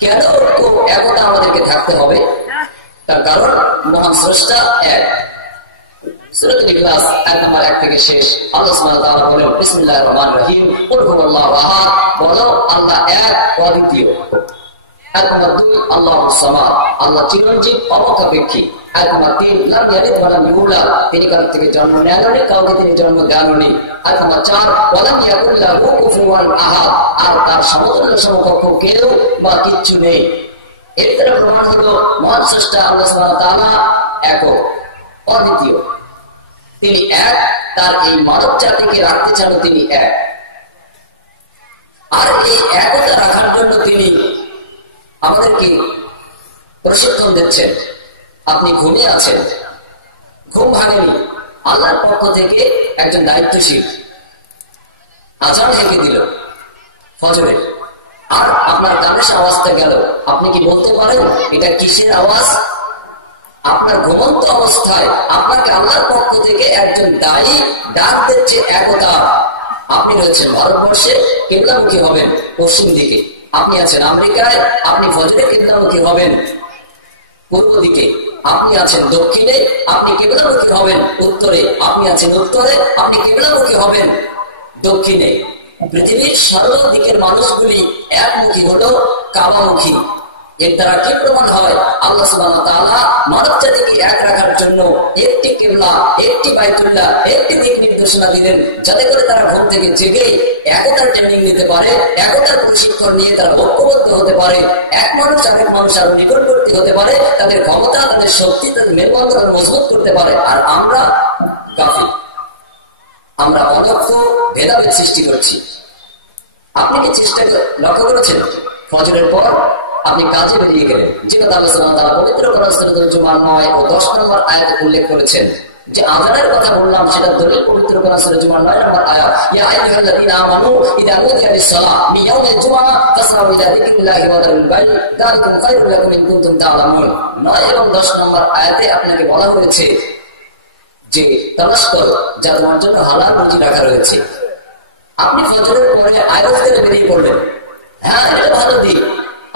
কেন একতা আমাদেরকে থাকতে হবে তার কারণ মহান স্রষ্টা এক সূরাতুল ইখলাস আয়াত নম্বর 1 থেকে শেষ আল্লাহ সুবহানাহু ওয়া তাআলা বলেন বিসমিল্লাহির রহমানির রহিম কুল হুয়াল্লাহু আহাদ বলো আল্লাহ এক অদ্বিতীয় আয়াত নম্বর 2 আল্লাহুস সামাদ আল্লাহ চিরঞ্জীব অমুখাপেক্ষী আয়াত নম্বর 3 লাম ইয়ালিদ ওয়া লাম ইউলাদ তিনি কারো থেকে জন্ম নেননি কাউকে তিনি জন্ম দেননি আয়াত নম্বর 4 ওয়া লাম ইয়াকুল লাহু কুফুওয়ান আহাদ আর তার সমতুল্য সমকক্ষ কেউ বা কিচ্ছু নেই এর দ্বারা প্রমাণ হলো মহান স্রষ্টা আল্লাহ সুবহানাহু ওয়া তাআলা একক অদ্বিতীয় তিনি এক তার এই মানব জাতিকে রাখতে চান তিনি এক আর এই একতা রাখার জন্য তিনি আমাদেরকে প্রশিক্ষণ দিচ্ছেন আপনি ঘুমিয়ে আছেন ঘুম ভাঙেনি আল্লাহর পক্ষ থেকে একজন দায়িত্বশীল আজান হেঁকে দিল ফজরে আর আপনার কানে আওয়াজটা গেল আপনি কি বলতে পারেন এটা কিসের আওয়াজ আপনার ঘুমন্ত অবস্থায় আপনাকে আল্লাহর পক্ষ থেকে একজন দায়ী ডাক দিচ্ছে একতা। আপনি রয়েছেন ভারতবর্ষে, কেবলামুখী হবেন পশ্চিম দিকে। আপনি আছেন আমেরিকায়, আপনি ফজরে কেবলামুখী হবেন পূর্ব দিকে। আপনি আছেন দক্ষিণে, আপনি কেবলামুখী হবেন উত্তরে। আপনি আছেন উত্তরে, আপনি কেবলামুখী হবেন দক্ষিণে। পৃথিবীর সর্বদিকের মানুষগুলি একমুখী হলো কাবামুখী। এর দ্বারা কি প্রমাণ হয়? আল্লাহ সুবহানাহু ওয়া তাআলা মানব জাতিকে এক রাখার জন্য একটি কিবলা, একটি বাইতুল্লাহ, একটি দিক নির্দেশনা দিলেন, যাতে করে তারা ঘুম থেকে জেগে একতার ট্রেনিং নিতে পারে, একতার প্রশিক্ষণ নিয়ে তারা ঐক্যবদ্ধ হতে পারে, এক মানুষ আরেক মানুষ আরো নিকটবর্তী হতে পারে, তাদের ক্ষমতা, তাদের শক্তি, তাদের মেরুবন্ধন মজবুত করতে পারে। আর আমরা গাফিল, আমরা অদক্ষ, ভেদাভেদ সৃষ্টি করছি। আপনি কি চেষ্টা লক্ষ্য করেছেন? ফজরের পর আপনি কাজে বেরিয়ে গেলেন, যে কথা আল্লাহ সুবহানাহু ওয়া তাআলা পবিত্র কোরআন সূরা জুমার 9 ও 10 নম্বর আয়াতে উল্লেখ করেছেন। যে আযানের কথা বললাম সেটা দলিল পবিত্র কোরআন সূরা জুমার 9 নম্বর আয়াত, ইয়া আইয়ুহাল্লাযীনা আমানু ইযা নুদিয়া লিস-সালাহ মিন ইয়াউমিল জুমআহ ফাসআউ ইলা যিকরিল্লাহি ওয়া যারুল বাই'আ যালিকুম খায়রুল লাকুম ইন কুনতুম তা'লামুন। 9 এবং 10 নম্বর আয়াতে আপনাকে বলা হয়েছে যে তালাশ করো, যা তোমার জন্য হালাল রুজি রাখা রয়েছে। আপনি ফজরের পরে আয়াত করে বেরিয়ে পড়লেন, হ্যাঁ এটা ভালো দিক,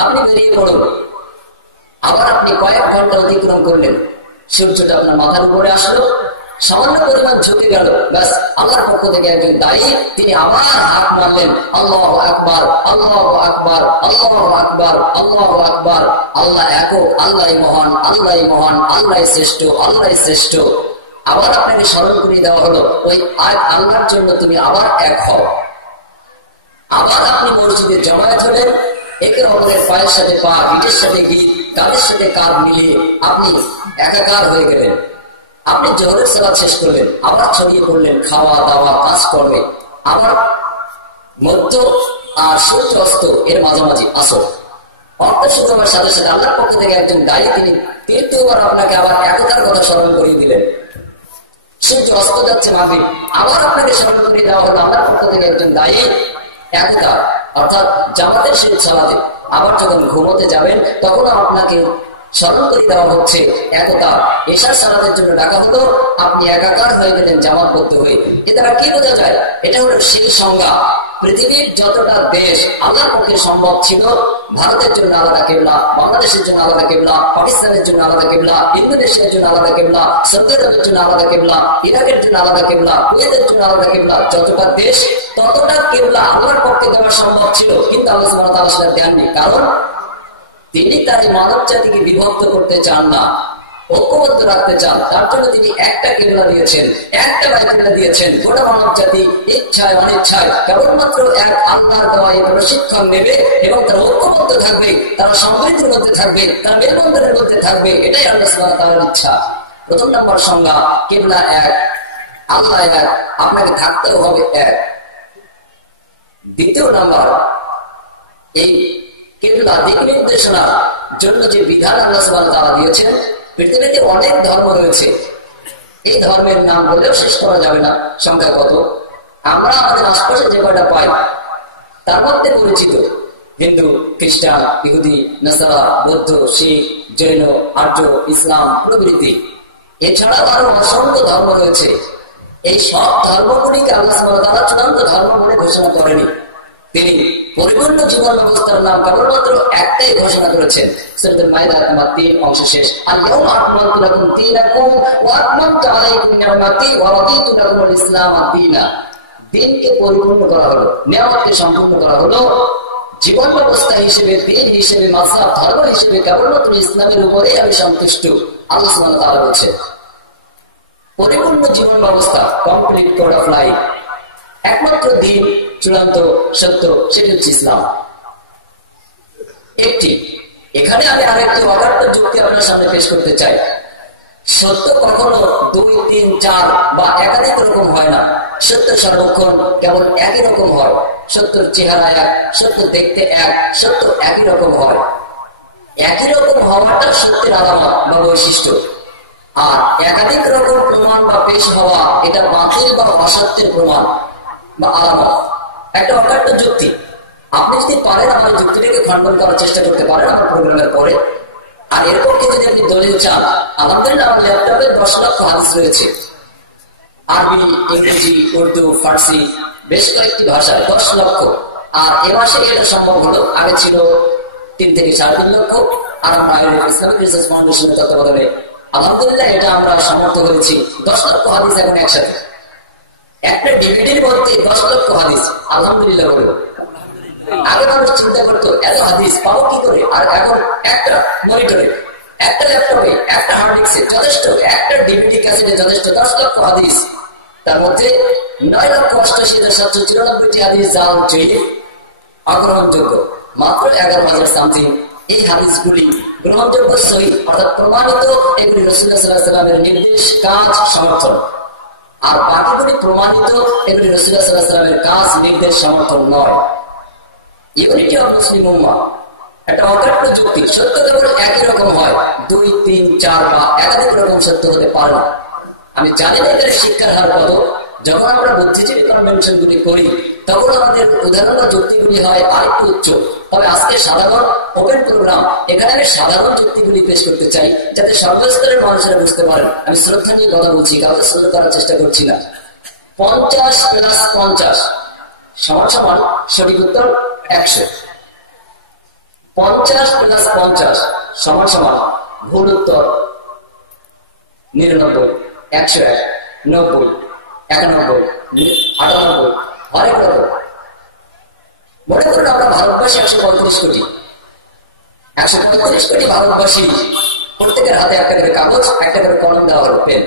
আপনি বেরিয়ে পড়ুন। আবার আপনি কয়েক ঘন্টা অতিক্রম করলেন, সূর্যটা আপনার মাথার উপরে আসলো, সামান্য পরিমাণ ঝুঁকে গেল, ব্যাস আল্লাহর পক্ষ থেকে একজন দায়ী, তিনি আবার হাত মারলেন, আল্লাহু আকবার, আল্লাহু আকবার, আল্লাহু আকবার, আল্লাহু আকবার। আল্লাহ একক, আল্লাহই মহান, আল্লাহই মহান, আল্লাহই শ্রেষ্ঠ, আল্লাহই শ্রেষ্ঠ। আবার আপনাকে স্মরণ করিয়ে দেওয়া হলো, ওই আল্লাহর জন্য তুমি আবার এক হও। আবার আপনি মসজিদে জমায়েত হলেন, একে অপরের পায়ের সাথে পা, গিটের সাথে গিট, কাঁধের সাথে কাঁধ মিলিয়ে আপনি একাকার হয়ে গেলেন। আপনি জোহরের সালাত শেষ করলেন, আবার ছড়িয়ে পড়লেন খাওয়া দাওয়া কাজ করবে। আবার মধ্য আর সূর্য অস্ত এর মাঝামাঝি আসর। অর্থ শুধুমার সাথে সাথে আল্লাহর পক্ষ থেকে একজন দায়ী, তিনি তৃতীয়বার আপনাকে আবার একতার কথা স্মরণ করিয়ে দিলেন। সূর্য অস্ত যাচ্ছে মাগরিব, আবার আপনাকে স্মরণ করিয়ে দেওয়া হলো আল্লাহর পক্ষ থেকে একজন দায়ী একতা, অর্থাৎ জামাতের শেষ সালাতে। আবার যখন ঘুমোতে যাবেন তখন আপনাকে স্মরণ করে দেওয়া হচ্ছে একতা। এশার সালাতের জন্য ডাকা হলো, আপনি একাকার হয়ে গেলেন জামাতবদ্ধ হয়ে। এ দ্বারা কি বোঝা যায়? এটা হলো সেই সংজ্ঞা। পৃথিবীর যতটা দেশ আল্লাহর পক্ষে সম্ভব ছিল, ভারতের জন্য আলাদা কেবলা, বাংলাদেশের জন্য আলাদা কেবলা, পাকিস্তানের জন্য আলাদা কেবলা, ইন্দোনেশিয়ার জন্য আলাদা কেবলা, সৌদি আরবের জন্য আলাদা কেবলা, ইরাকের জন্য আলাদা কেবলা, কুয়েতের জন্য আলাদা কেবলা, যতটা দেশ ততটা কেবলা আল্লাহর পক্ষে দেওয়া সম্ভব ছিল। কিন্তু আল্লাহ সুবহানাহু ওয়া তাআলা সেটা দেননি, কারণ তিনি তার মানব জাতিকে বিভক্ত করতে চান না, ঐক্যবদ্ধ রাখতে চান। তার জন্য তিনি একটা কেবলা দিয়েছেন, একটা বাইতুল্লাহ দিয়েছেন। গোটা মানব জাতি ইচ্ছায় অনিচ্ছায় কেবলমাত্র এক আল্লাহর দেওয়া এই প্রশিক্ষণ নেবে এবং তারা ঐক্যবদ্ধ থাকবে, তারা সমৃদ্ধির মধ্যে থাকবে, তারা মেলবন্ধনের মধ্যে থাকবে। এটাই আল্লাহ সুবহানাহু ওয়া তাআলার ইচ্ছা। প্রথম নম্বর সংজ্ঞা, কেবলা এক, আল্লাহ এক, আপনাকে থাকতেও হবে এক। দ্বিতীয় নম্বর, এই কেবলা দিক নির্দেশনার জন্য যে বিধান আল্লাহ সুবহানাহু ওয়া তাআলা দিয়েছেন, পৃথিবীতে অনেক ধর্ম রয়েছে। এই ধর্মের নাম বললেও শেষ করা যাবে না, সংখ্যা কত। আমরা আমাদের আশপাশে যে কয়টা পাই তার মধ্যে পরিচিত হিন্দু, খ্রিস্টান, ইহুদি, নাসারা, বৌদ্ধ, শিখ, জৈন, আর্য, ইসলাম প্রভৃতি। এছাড়াও আরো অসংখ্য ধর্ম রয়েছে। এই সব ধর্মগুলিকে আল্লাহ সুবহানাহু ওয়া তাআলা চূড়ান্ত ধর্ম বলে ঘোষণা করেনি। তিনি পরিপূর্ণ জীবন ব্যবস্থার নাম কেবলমাত্র একটাই ঘোষণা করেছেন, সূরাতুল মাইদা 3 অংশ শেষ, আল-ইয়াওমা আকমালতু লাকুম দীনাকুম ওয়া আতমামতু আলাইকুম নি'মাতি ওয়া রাদিতু লাকুমুল ইসলাম দীনা। দিনকে পরিপূর্ণ করা হলো, নিয়ামতকে সম্পূর্ণ করা হলো। জীবন ব্যবস্থা হিসেবে, দিন হিসেবে, মাযহাব ধর্ম হিসেবে কেবলমাত্র ইসলামের উপরেই আমি সন্তুষ্ট। আল্লাহ সুবহানাহু ওয়া তাআলা বলেছেন পরিপূর্ণ জীবন ব্যবস্থা, কমপ্লিট কোড অফ লাইফ, একমাত্র দিন চূড়ান্ত সত্য, সেটি হচ্ছে ইসলাম। একটি এখানে আমি আরেকটি অকাট্য যুক্তি আপনার সামনে পেশ করতে চাই। সত্য কখনো 2, 3, 4 বা একাধিক রকম হয় না। সত্য সর্বক্ষণ কেবল একই রকম হয়। সত্যর চেহারা এক, সত্য দেখতে এক, সত্য একই রকম হয়। একই রকম হওয়াটা সত্যের আলামত বা বৈশিষ্ট্য। আর একাধিক রকম প্রমাণ বা পেশ হওয়া, এটা বাতিল বা অসত্যের প্রমাণ বা আলামত। একটা অকাট্য যুক্তি। আপনি যদি পারেন আমার যুক্তিটিকে খণ্ডন করার চেষ্টা করতে পারেন আমার প্রোগ্রামের পরে, আর এর পক্ষে যদি আপনি দলিল চান, আলহামদুলিল্লাহ আমার ল্যাপটপে 10 লক্ষ হাদিস রয়েছে, আরবি, ইংরেজি, উর্দু, ফার্সি, বেশ কয়েকটি ভাষায় 10 লক্ষ। আর এ মাসে এটা সম্ভব হলো, আগে ছিল 3 থেকে 3.5 লক্ষ। আর আমরা ইসলামিক রিসার্চ ফাউন্ডেশনের তত্ত্বাবধানে আলহামদুলিল্লাহ এটা আমরা সমর্থ করেছি 10 লক্ষ হাদিস এখন একসাথে। একটা ডিভিডির মধ্যে 10 লক্ষ হাদিস, আলহামদুলিল্লাহ বলবো। আগে মানুষ চিন্তা করতো এত হাদিস পাবো কি করে, আর এখন একটা মনিটরে, একটা ল্যাপটপে, একটা হার্ড ডিস্কে যথেষ্ট, একটা ডিভিডি ক্যাসেটে যথেষ্ট 10 লক্ষ হাদিস। তার মধ্যে 9,88,794টি হাদিস যা হচ্ছে অগ্রহণযোগ্য, মাত্র 11,000 সামথিং। এই হাদিসগুলি গ্রহণযোগ্য সহিহ অর্থাৎ প্রমাণিত, এগুলি রাসূলুল্লাহ সাল্লাল্লাহু আলাইহি ওয়াসাল্লামের নির্দেশ, কাজ, সমর্থন। আর বাকিগুলি প্রমাণিত, এগুলি রাসূলুল্লাহ সাল্লাল্লাহু আলাইহি ওয়াসাল্লামের কাজ, নির্দেশ, সমর্থন নয়। ইউনিটি অফ মুসলিম উম্মাহ একটা অকাট্য যুক্তি, সত্য কেবল একই রকম হয়, 2, 3, 4 বা একাধিক রকম সত্য হতে পারে না। আমি জানি না এখানে শিক্ষার হার কত। যখন আমরা বুদ্ধিজীবী কনভেনশন গুলি করি তখন আমাদের উদাহরণ যুক্তিগুলি হয় আরেকটু উচ্চ। তবে আজকে সাধারণ ওপেন প্রোগ্রাম, এখানে আমি সাধারণ যুক্তিগুলি পেশ করতে চাই যাতে সর্বস্তরের মানুষেরা বুঝতে পারেন। আমি শ্রদ্ধা নিয়ে কথা বলছি, কাউকে শ্রদ্ধা করার চেষ্টা করছি না। 50 + 50 সমান সঠিক উত্তর 100। 50 + 50 সমান ভুল উত্তর 99, 101, 90, 91, 98, হরেক রকম। মনে করুন আমরা ভারতবাসী 135 কোটি। 135 কোটি ভারতবাসী, প্রত্যেকের হাতে একটা করে কাগজ, একটা করে কলম দেওয়া হলো, পেন।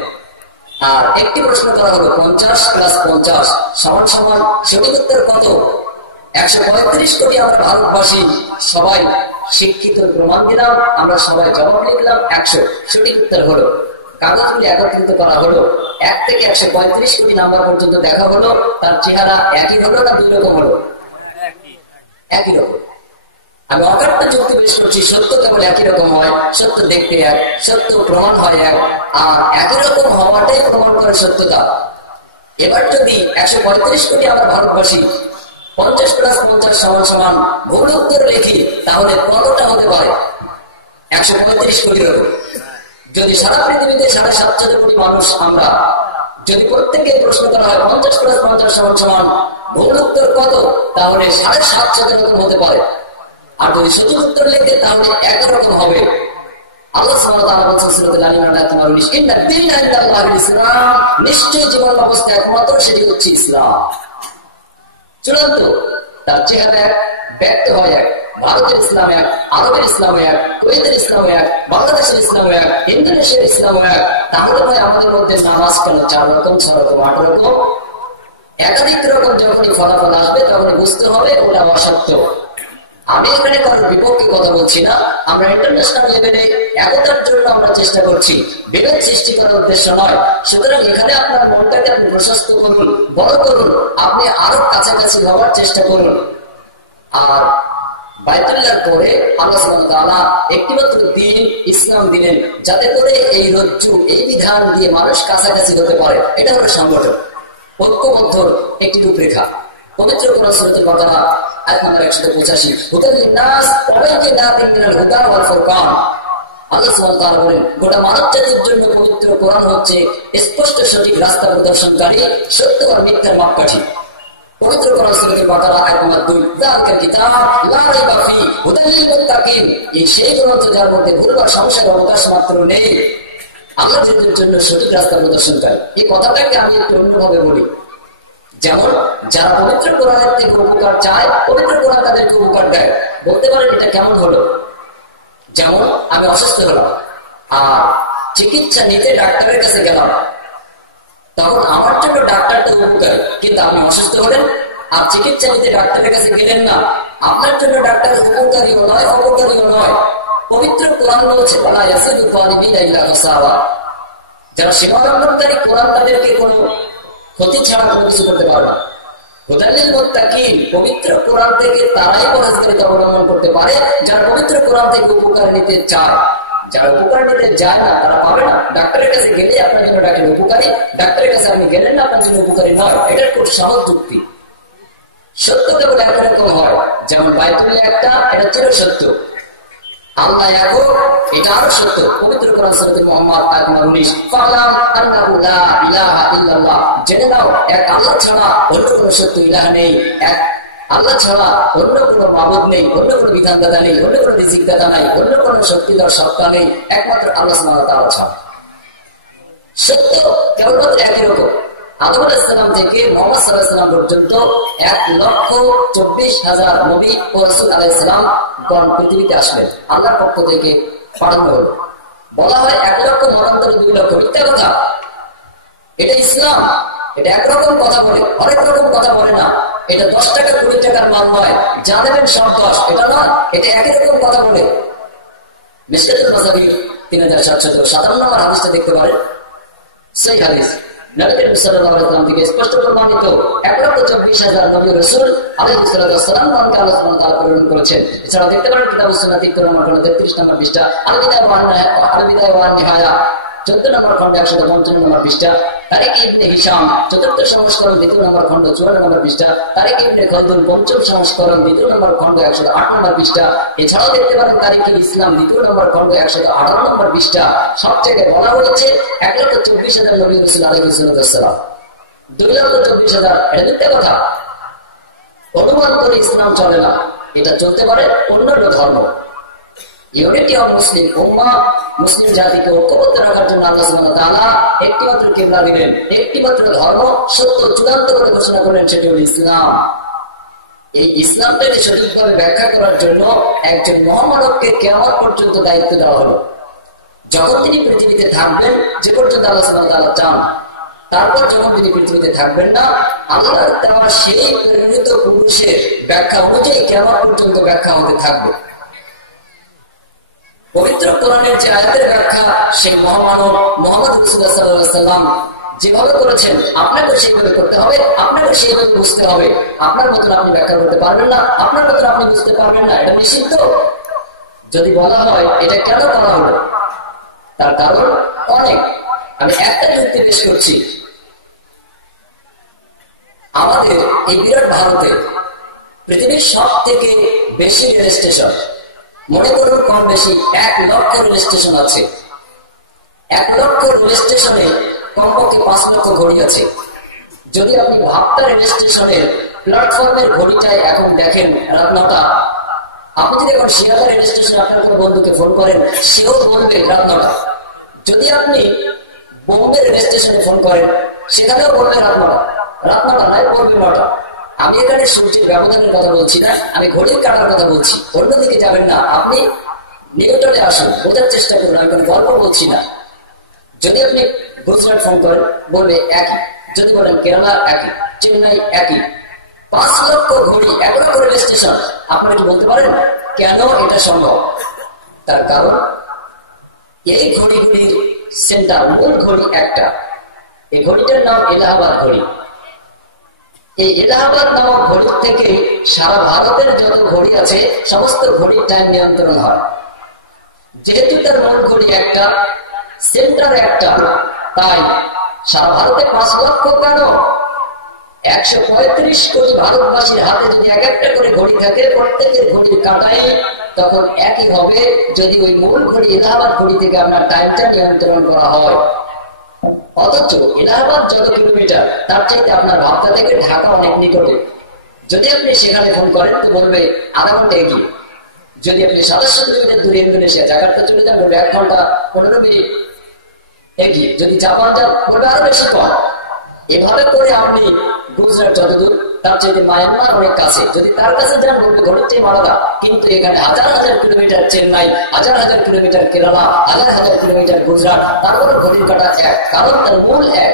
আর একটি প্রশ্ন করা হলো 50 + 50 সমান সঠিক উত্তর কত? 135 কোটি আমরা ভারতবাসী সবাই শিক্ষিত, প্রমাণ দিলাম, আমরা সবাই জবাব লিখলাম, 100 সঠিক উত্তর হলো। কাগজগুলি একত্রিত করা হলো, 1 থেকে 135 কোটি নাম্বার পর্যন্ত দেখা হলো। তার চেহারা একই হলো না 2 রকম হলো? একই রকম। আমি অকাট্য যুক্তি পেশ করছি, সত্য কেবল একই রকম হয়, সত্য দেখতে এক, সত্য প্রমাণ হয় এক, আর একই রকম হওয়াটাই প্রমাণ করে সত্যতা। এবার যদি 135 কোটি আমরা ভারতবাসী 50 + 50 সমান ভুল উত্তর লিখি, তাহলে কতটা হতে পারে? 135 কোটির রকম। যদি সারা পৃথিবীতে 7.5 কোটি মানুষ আমরা, যদি প্রত্যেকে প্রশ্ন করা হয় 50 + 50 সমান ভুল উত্তর কত, তাহলে 7.5 রকম হতে পারে। আর যদি সঠিক উত্তর লিখতে তাহলে একই রকম হবে। আল্লাহ সুবহানাহু ওয়া তাআলা বলেছেন সূরা আল-ইমরান আয়াত নম্বর 19, ইন্না দ্বীনা ইনদাল্লাহিল ইসলাম, নিশ্চয় জীবন ব্যবস্থা একমাত্র সেটি হচ্ছে ইসলাম। চূড়ান্ত। তার চেহারা এক, ব্যক্ত হয় এক, ভারতের ইসলাম এক, আরবের ইসলাম এক, কুয়েতের ইসলাম এক, বাংলাদেশের ইসলাম এক, ইন্দোনেশিয়ার ইসলাম এক। তাহলে ভাই আমাদের মধ্যে নামাজ কেন 4 রকম, 6 রকম, 8 রকম? একাধিক রকম যখনই ফলাফল আসবে তখনই বুঝতে হবে ওটা অসত্য। আমি এখানে কারোর বিপক্ষে কথা বলছি না, আমরা ইন্টারন্যাশনাল লেভেলে একতার জন্য আমরা চেষ্টা করছি, বিভেদ সৃষ্টি করার উদ্দেশ্য নয়। সুতরাং এখানে আপনার মনটাকে আপনি প্রশস্ত করুন, বড় করুন, আপনি আরো কাছাকাছি হওয়ার চেষ্টা করুন। আর বাইতুল্লাহর পরে আল্লাহ সুবহানাহু ওয়া তাআলা একটিমাত্র দিন ইসলাম দিলেন, যাতে করে এই রজ্জু, এই বিধান দিয়ে মানুষ কাছাকাছি হতে পারে। এটা হলো সংগঠন, ঐক্যবদ্ধ একটি রূপরেখা। পবিত্র কোরআন সূরাতুল বাকারা আয়াত নম্বর 185, হুদাল লিন-নাস ওয়া বাইয়িনাতিন মিনাল হুদা ওয়াল ফুরকান। আল্লাহ সুবহানাহু ওয়া তাআলা বলেন, গোটা মানব জাতির জন্য পবিত্র কোরআন হচ্ছে স্পষ্ট সঠিক রাস্তা প্রদর্শনকারী, সত্য আর মিথ্যার মাপকাঠি। পবিত্র কোরআন সূরাতুল বাকারা আয়াত নম্বর 2, যালিকাল কিতাব লা রাইবা ফীহি হুদাল লিল মুত্তাকিন। এই সেই গ্রন্থ যার মধ্যে ভুল বা সংশয়ের অবকাশ মাত্র নেই, আল্লাহ জাতির জন্য সঠিক রাস্তা প্রদর্শনকারী। এই কথাটাকে আমি একটু অন্যভাবে বলি। যেমন যারা পবিত্র কোরআনের থেকে উপকার চায়, পবিত্র কোরআন তাদেরকে উপকার দেয়। বলতে পারেন এটা কেমন হলো? যেমন আমি অসুস্থ হলাম আর চিকিৎসা নিতে ডাক্তারের কাছে গেলাম, তখন আমার জন্য ডাক্তারটা উপকার, কিন্তু আপনি অসুস্থ হলেন আর চিকিৎসা নিতে ডাক্তারের কাছে গেলেন না, আপনার জন্য ডাক্তার উপকারীও নয়, অপকারীও নয়। পবিত্র কোরআন বলেছে, ওয়ালা ইয়াসিদু যালিমিনা ইল্লা খাসারা। যারা সীমালঙ্ঘনকারী, কোরআন তাদেরকে কোনো ক্ষতি ছাড়া কোনো কিছু করতে পারবে না। হুদাল লিল মুত্তাকিন, পবিত্র কোরআন থেকে তারাই পরহেজগারিতা অবলম্বন করতে পারে যারা পবিত্র কোরআন থেকে উপকার নিতে চায়। যারা উপকার নিতে যায় না তারা পাবে না। ডাক্তারের কাছে গেলে আপনার জন্য ডাক্তার উপকারী, ডাক্তারের কাছে আপনি গেলেন না আপনার জন্য উপকারী নয়। এটার খুব সহজ যুক্তি। সত্য কেবল একরকম হয়, যেমন বাইতুল্লাহ একটা, এটা চির সত্য। আল্লাহ একক, এটা আরো সত্য। পবিত্র কোরআন সূরা মুহাম্মদ আয়াত 19, ফালাম আন্নাহু লা ইলাহা ইল্লাল্লাহ, জেনে নাও এক আল্লাহ ছাড়া অন্য কোনো সত্য ইলাহ নেই, এক আল্লাহ ছাড়া অন্য কোনো মাবুদ নেই, অন্য কোনো বিধানদাতা নেই, অন্য কোনো রিজিকদাতা নাই, অন্য কোনো শক্তিধর সত্তা নেই, একমাত্র আল্লাহ সুবহানাহু ওয়া তাআলা ছাড়া। সত্য কেবলমাত্র একই রকম। আদম আলাইহিস সালাম থেকে মুহাম্মদ সাল্লাল্লাহু আলাইহি ওয়াসাল্লাম পর্যন্ত 1,24,000 নবী ও রাসূল আলাইহিস সালাম গণ পৃথিবীতে আসবেন, আল্লাহর পক্ষ থেকে পাঠানো হলো। বলা হয় 1 লক্ষ মতান্তর 2 লক্ষ, মিথ্যা কথা। এটা ইসলাম, এটা একরকম কথা বলে, অনেক রকম কথা বলে না। এটা 10 টাকা 20 টাকার মাল নয়, যা দেবেন সব 10, এটা না, এটা একই রকম কথা বলে। মিশকাতুল মাসাবিহ 3757 নম্বর হাদিসটা দেখতে পারেন, সেই হাদিস নবী করিম সাল্লাল্লাহু আলাইহি ওয়াসাল্লাম থেকে স্পষ্ট প্রমাণিত 1,24,000 নবী রাসূল আলাইহিস সালাম গণকে আল্লাহ সুবহানাহু ওয়া তাআলা প্রেরণ করেছেন। এছাড়া দেখতে পারেন কিতাবুস সুন্নাহ নম্বর 33 নম্বর পৃষ্ঠা, আল বিদায়া ওয়ান নিহায়া 14 নম্বর খন্ড 155 নম্বর পৃষ্ঠা, তারিক ইবনে হিশাম 4th সংস্করণ 2 নম্বর খন্ড 54 নম্বর পৃষ্ঠা, তারিক ইবনে খলদুন 5ম সংস্করণ 2 নম্বর খন্ড 108 নম্বর পৃষ্ঠা। এছাড়াও দেখতে পারেন তারিক ইসলাম 2 নম্বর খন্ড 118 নম্বর পৃষ্ঠা। সব জায়গায় বলা হয়েছে 1,24,000 নবী রাসূল আলাইহিস সালাম, 2,24,000, এটা মিথ্যা কথা। অনুমান করে ইসলাম চলে না, এটা চলতে পারে অন্যান্য ধর্ম। ইউনিটি অফ মুসলিম উম্মাহ, মুসলিম জাতিকে ঐক্যবদ্ধ রাখার জন্য আল্লাহ সুবহানাহু ওয়া তাআলা একটিমাত্র কিবলা দিলেন, একটিমাত্র ধর্ম সত্য চূড়ান্ত করে ঘোষণা করলেন, সেটি হল ইসলাম। এই ইসলামটাকে সঠিকভাবে ব্যাখ্যা করার জন্য একজন মহামানবকে কিয়ামত পর্যন্ত দায়িত্ব দেওয়া হলো। যখন তিনি পৃথিবীতে থাকবেন, যে পর্যন্ত আল্লাহ সুবহানাহু ওয়া তাআলা চান, তারপর যখন তিনি পৃথিবীতে থাকবেন না, আল্লাহর দেওয়া সেই প্রেরিত পুরুষের ব্যাখ্যা অনুযায়ী কিয়ামত পর্যন্ত ব্যাখ্যা হতে থাকবে। পবিত্র কোরআনের যে আয়াতের ব্যাখ্যা সেই মহামানব মুহাম্মদ রাসূলুল্লাহ সাল্লাল্লাহু আলাইহি ওয়াসাল্লাম যেভাবে করেছেন, আপনাকে সেইভাবে করতে হবে, আপনাকে সেইভাবে বুঝতে হবে। আপনার মতন আপনি ব্যাখ্যা করতে পারবেন না, আপনার মতন আপনি বুঝতে পারবেন না, এটা নিষিদ্ধ। যদি বলা হয় এটা কেন করা হলো, তার কারণ অনেক। আমি একটা যুক্তি পেশ করছি। আমাদের এই বিরাট ভারতে পৃথিবীর সব থেকে বেশি রেল স্টেশন, মনে করুন কম বেশি 1 লক্ষ রেল স্টেশন আছে। 1 লক্ষ রেল স্টেশনে কমপক্ষে 5 লক্ষ ঘড়ি আছে। যদি আপনি ভাবতা রেল স্টেশনের প্ল্যাটফর্মের ঘড়িটায় এখন দেখেন রাত 9টা, আপনি যদি এখন শিয়ালদা রেল স্টেশনে আপনার কোনো বন্ধুকে ফোন করেন, সেও বলবে রাত 9টা। যদি আপনি বোম্বে রেল স্টেশনে ফোন করেন, সেখানেও বলবে রাত 9টা। রাত 9টা নয়, বলবে 9টা। আমি এখানে সূর্যের ব্যবধানের কথা বলছি না, আমি ঘড়ির কাটার কথা বলছি। অন্যদিকে যাবেন না, আপনি নিউটনে আসুন, বোঝার চেষ্টা করুন, আমি কোনো গল্প বলছি না। যদি আপনি গুজরাট ফোন করেন, বলবে একই। যদি বলেন কেরালা একই, চেন্নাই একই। 5 লক্ষ ঘড়ি, 1 লক্ষ রেল স্টেশন। আপনারা কি বলতে পারেন কেন এটা সম্ভব? তার কারণ এই ঘড়িগুলির সেন্টার, মূল ঘড়ি একটা। এই ঘড়িটার নাম এলাহাবাদ ঘড়ি। এই এলাহাবাদ নামক ঘড়ির থেকে সারা ভারতের যত ঘড়ি আছে সমস্ত ঘড়ির টাইম নিয়ন্ত্রণ হয়। যেহেতু তার মূল ঘড়ি একটা, সেন্টার একটা, তাই সারা ভারতে 5 লক্ষ কেন, 135 কোটি ভারতবাসীর হাতে যদি এক একটা করে ঘড়ি থাকে, প্রত্যেকের ঘড়ির কাটাই তখন একই হবে, যদি ওই মূল ঘড়ি এলাহাবাদ ঘড়ি থেকে আপনার টাইমটা নিয়ন্ত্রণ করা হয়। অথচ এলাহাবাদ যত কিলোমিটার, তার চাইতে আপনার ভাবতা থেকে ঢাকা অনেক নিকটে। যদি আপনি সেখানে ফোন করেন তো বলবে আধা ঘন্টা এগিয়ে। যদি আপনি 700 কিলোমিটার দূরে ইন্দোনেশিয়া, জাকার্তা চলে যান, বলবে 1 ঘন্টা 15 মিনিট এগিয়ে। যদি জাপান যান, বলবে আরো বেশি কম। এভাবে করে আপনি গুজরাট যতদূর, তার চাইতে মায়ানমার অনেক কাছে। যদি তার কাছে যান, বলবে ঘড়ির চেয়ে আলাদা। কিন্তু এখানে হাজার হাজার কিলোমিটার চেন্নাই, হাজার হাজার কিলোমিটার কেরালা, হাজার হাজার কিলোমিটার গুজরাট, তারপরে ঘড়ির কাটা এক, কারণ তার মূল এক।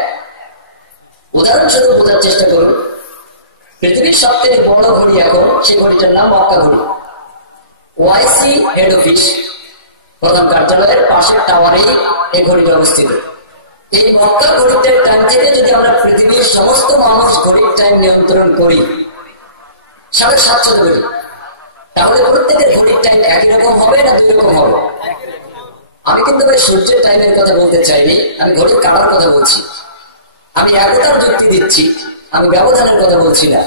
উদাহরণস্বরূপ বোঝার চেষ্টা করুন, পৃথিবীর সব থেকে বড় ঘড়ি এখন, সেই ঘড়িটার নাম মক্কা ঘড়ি। ওআইসি হেড অফিস, প্রধান কার্যালয়ের পাশের টাওয়ারেই এই ঘড়িটা অবস্থিত। এই মক্কা ঘড়িটার টাইম থেকে যদি আমরা পৃথিবীর সমস্ত মানুষ ঘড়ির টাইম নিয়ন্ত্রণ করি 750 ঘড়ি, তাহলে প্রত্যেকের ঘড়ির টাইম একই রকম হবে না 2 রকম হবে? আমি কিন্তু ভাই সূর্যের টাইমের কথা বলতে চাইনি, আমি ঘড়ির কাটার কথা বলছি। আমি একতার যুক্তি দিচ্ছি, আমি ব্যবধানের কথা বলছি না।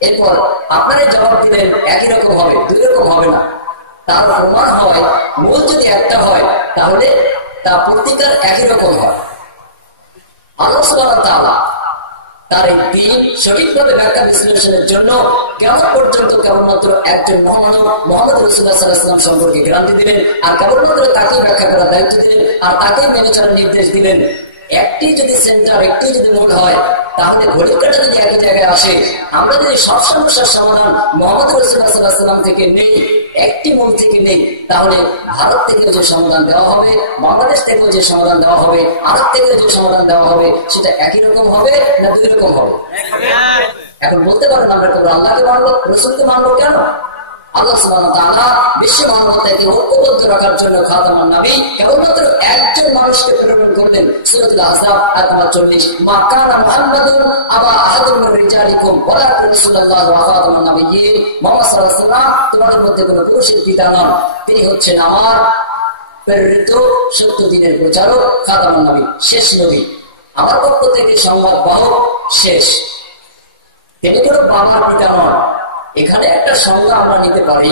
এরপর আপনারা জবাব দিলেন একই রকম হবে, 2 রকম হবে না। তার প্রমাণ হয় মূল যদি একটা হয় তাহলে তা প্রতিকার একই রকম হয়। আল্লাহ সুবহানাহু ওয়া তাআলা তার এই দিন সঠিকভাবে ব্যাখ্যা বিশ্লেষণের জন্য কেমন পর্যন্ত কেবলমাত্র একজন মহামানব মুহাম্মদ রাসূলুল্লাহ সাল্লাল্লাহু আলাইহি ওয়াসাল্লাম সম্পর্কে গ্যারান্টি দিলেন, আর কেবলমাত্র তাকেই ব্যাখ্যা করার দায়িত্ব দিলেন, আর তাকেই মেনে চলার নির্দেশ দিলেন। একটি যদি সেন্টার, একটি যদি মূল হয়, তাহলে ঘড়ির কাঁটা যদি একই জায়গায় আসে, আমরা যদি সব সমস্যার সমাধান মুহাম্মদ রাসূলুল্লাহ সাল্লাল্লাহু আলাইহি ওয়াসাল্লাম থেকে নেই, একটি মূল থেকে নেই, তাহলে ভারত থেকেও যে সমাধান দেওয়া হবে, বাংলাদেশ থেকেও যে সমাধান দেওয়া হবে, আরব থেকেও যে সমাধান দেওয়া হবে, সেটা একই রকম হবে না দুই রকম হবে? এখন বলতে পারেন আমরা কেবল আল্লাহকে মানবো, রসুলকে মানবো কেন? আল্লাহ সুবহানাহু ওয়া তাআলা বিশ্ব মানবতাকে ঐক্যবদ্ধ রাখার জন্য খাতামুন নবী কেবলমাত্র একজন মানুষকে প্রেরণ করলেন। সূরাতুল আহজাব আয়াত নম্বর 40, মা কানা মুহাম্মাদুন আবা আহাদিন মির রিজালিকুম ওয়ালাকিন রাসূলুল্লাহ ওয়া খাতামুন নবিয়্যিন। মুহাম্মদ সাল্লাল্লাহু আলাইহি ওয়াসাল্লাম তোমাদের মধ্যে কোনো পুরুষের পিতা নন, তিনি হচ্ছেন আমার প্রেরিত সত্য দিনের প্রচারক, খাতামুন নবী, শেষ নবী, আমার পক্ষ থেকে সংবাদ বাহক, শেষ। তিনি কোনো বাবার পিতা নন। এখানে একটা সংজ্ঞা আমরা নিতে পারি,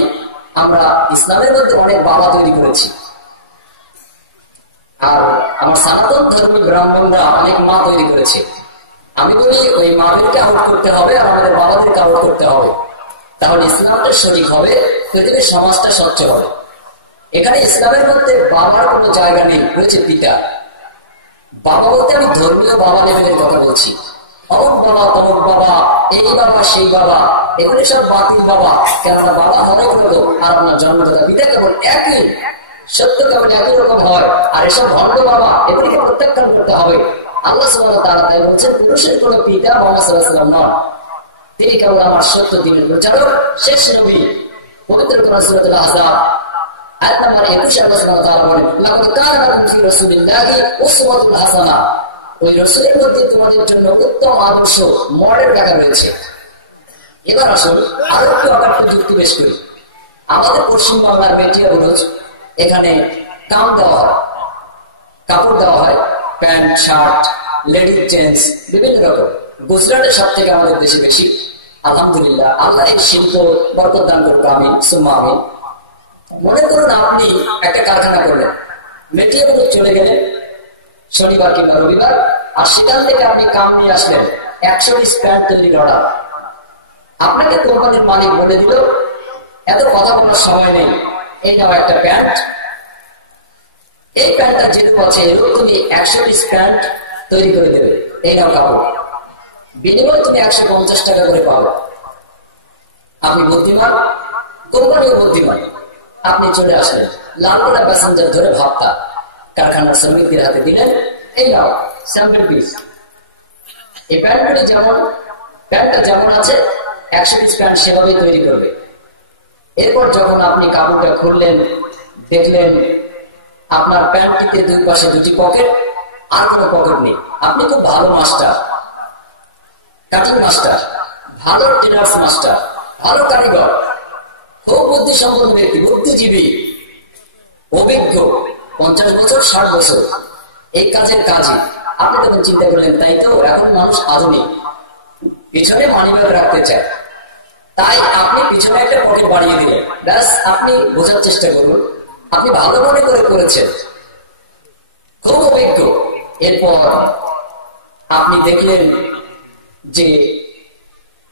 আমরা ইসলামের মধ্যে অনেক বাবা তৈরি করেছি, আর আমার সনাতন ধর্মী ব্রাহ্মণরা অনেক মা তৈরি করেছে। আমি বলি ওই মাদেরকে আউট করতে হবে আর আমাদের বাবাদেরকে আউট করতে হবে, তাহলে ইসলামটা সঠিক হবে, পৃথিবীর সমাজটা স্বচ্ছ হবে। এখানে ইসলামের মধ্যে বাবার কোনো জায়গা নেই, রয়েছে পিতা। বাবা বলতে আমি ধর্মীয় বাবা লেভেলের কথা বলছি, অমুক বাবা, তমুক বাবা, এই বাবা, সেই বাবা, এগুলি সব বাতিল বাবা। কেননা বাবা অনেক রকম, আর আপনার জন্মদাতা পিতা কেবল একই, সত্য কেবল একই রকম হয়। আর এসব ভণ্ড বাবা, এগুলিকে প্রত্যাখ্যান করতে হবে। আল্লাহ সুবহানাহু ওয়া তাআলা তাই বলছেন, পুরুষের কোন পিতা মুহাম্মদ সাল্লাল্লাহু আলাইহি ওয়াসাল্লাম নন, তিনি কেবল আমার সত্য দ্বীনের প্রচারক, শেষ নবী। পবিত্র কোরআন সূরাতুল আহজাব আয়াত নম্বর 21 আল্লাহ সুবহানাহু ওয়া তাআলা বলেন, লাকাদ কানা লাকুম ফি রাসূলিল্লাহি উসওয়াতুন হাসানাহ, ওই রাসূলের মধ্যে তোমাদের জন্য উত্তম আদর্শ, মডেল রাখা রয়েছে। এবার আসুন আরো একটু আবার যুক্তি পেশ করি। আমাদের পশ্চিমবাংলার বেটিয়াগুলো এখানে কাম দেওয়া হয়, কাপড় দেওয়া হয়, প্যান্ট, শার্ট, লেডিস জেন্টস, বিভিন্ন রকম। গুজরাটের সব থেকে আমাদের দেশে বেশি। আলহামদুলিল্লাহ, আল্লাহ এই শিল্প বরকত দান করবো, আমি সুম্মা আমিন। মনে করুন আপনি একটা কারখানা করলেন, মেটিয়াগুলো চলে গেলেন শনিবার কিংবা রবিবার, আর সেখান থেকে আপনি কাম নিয়ে আসলেন 100 পিস প্যান্ট তৈরির অর্ডার। আপনাকে কোম্পানির মালিক বলে দিল, এত কথা বলার সময় নেই, এই নাও একটা প্যান্ট, এই প্যান্টটা যেরকম আছে এরকম তুমি 100 পিস প্যান্ট তৈরি করে দেবে, এই নাও কাপড়, বিনিময়ে তুমি 150 টাকা করে পাবে। আপনি বুদ্ধিমান, কোম্পানিও বুদ্ধিমান, আপনি চলে আসলেন, লালগোলা প্যাসেঞ্জার ধরে ভাবতা কারখানার শ্রমিকদের হাতে দিলেন, এই নাও স্যাম্পল পিস। এই প্যান্টগুলি যেমন, প্যান্টটা যেমন আছে 100 পিস প্যান্ট সেভাবেই তৈরি করবে। এরপর যখন আপনি কাপড়টা খুললেন, দেখলেন আপনার প্যান্টটিতে দুই পাশে দুটি পকেট, আর কোনো পকেট নেই। আপনি খুব ভালো মাস্টার, কাটিং মাস্টার, ভালো ট্রেনার্স মাস্টার, ভালো কারিগর, খুব বুদ্ধিসম্পন্ন ব্যক্তি, বুদ্ধিজীবী, অভিজ্ঞ, 50 বছর 60 বছর এই কাজের কাজে। আপনি তখন চিন্তা করলেন, তাই তো এখন মানুষ আধুনিক, পিছনে মানিব্যাগ রাখতে চায়, তাই আপনি পিছনে একটা পকেট বাড়িয়ে দিলেন। ব্যাস, আপনি বোঝার চেষ্টা করুন, আপনি ভালো মনে করে করেছেন, খুব অভিজ্ঞ। এরপর আপনি দেখলেন যে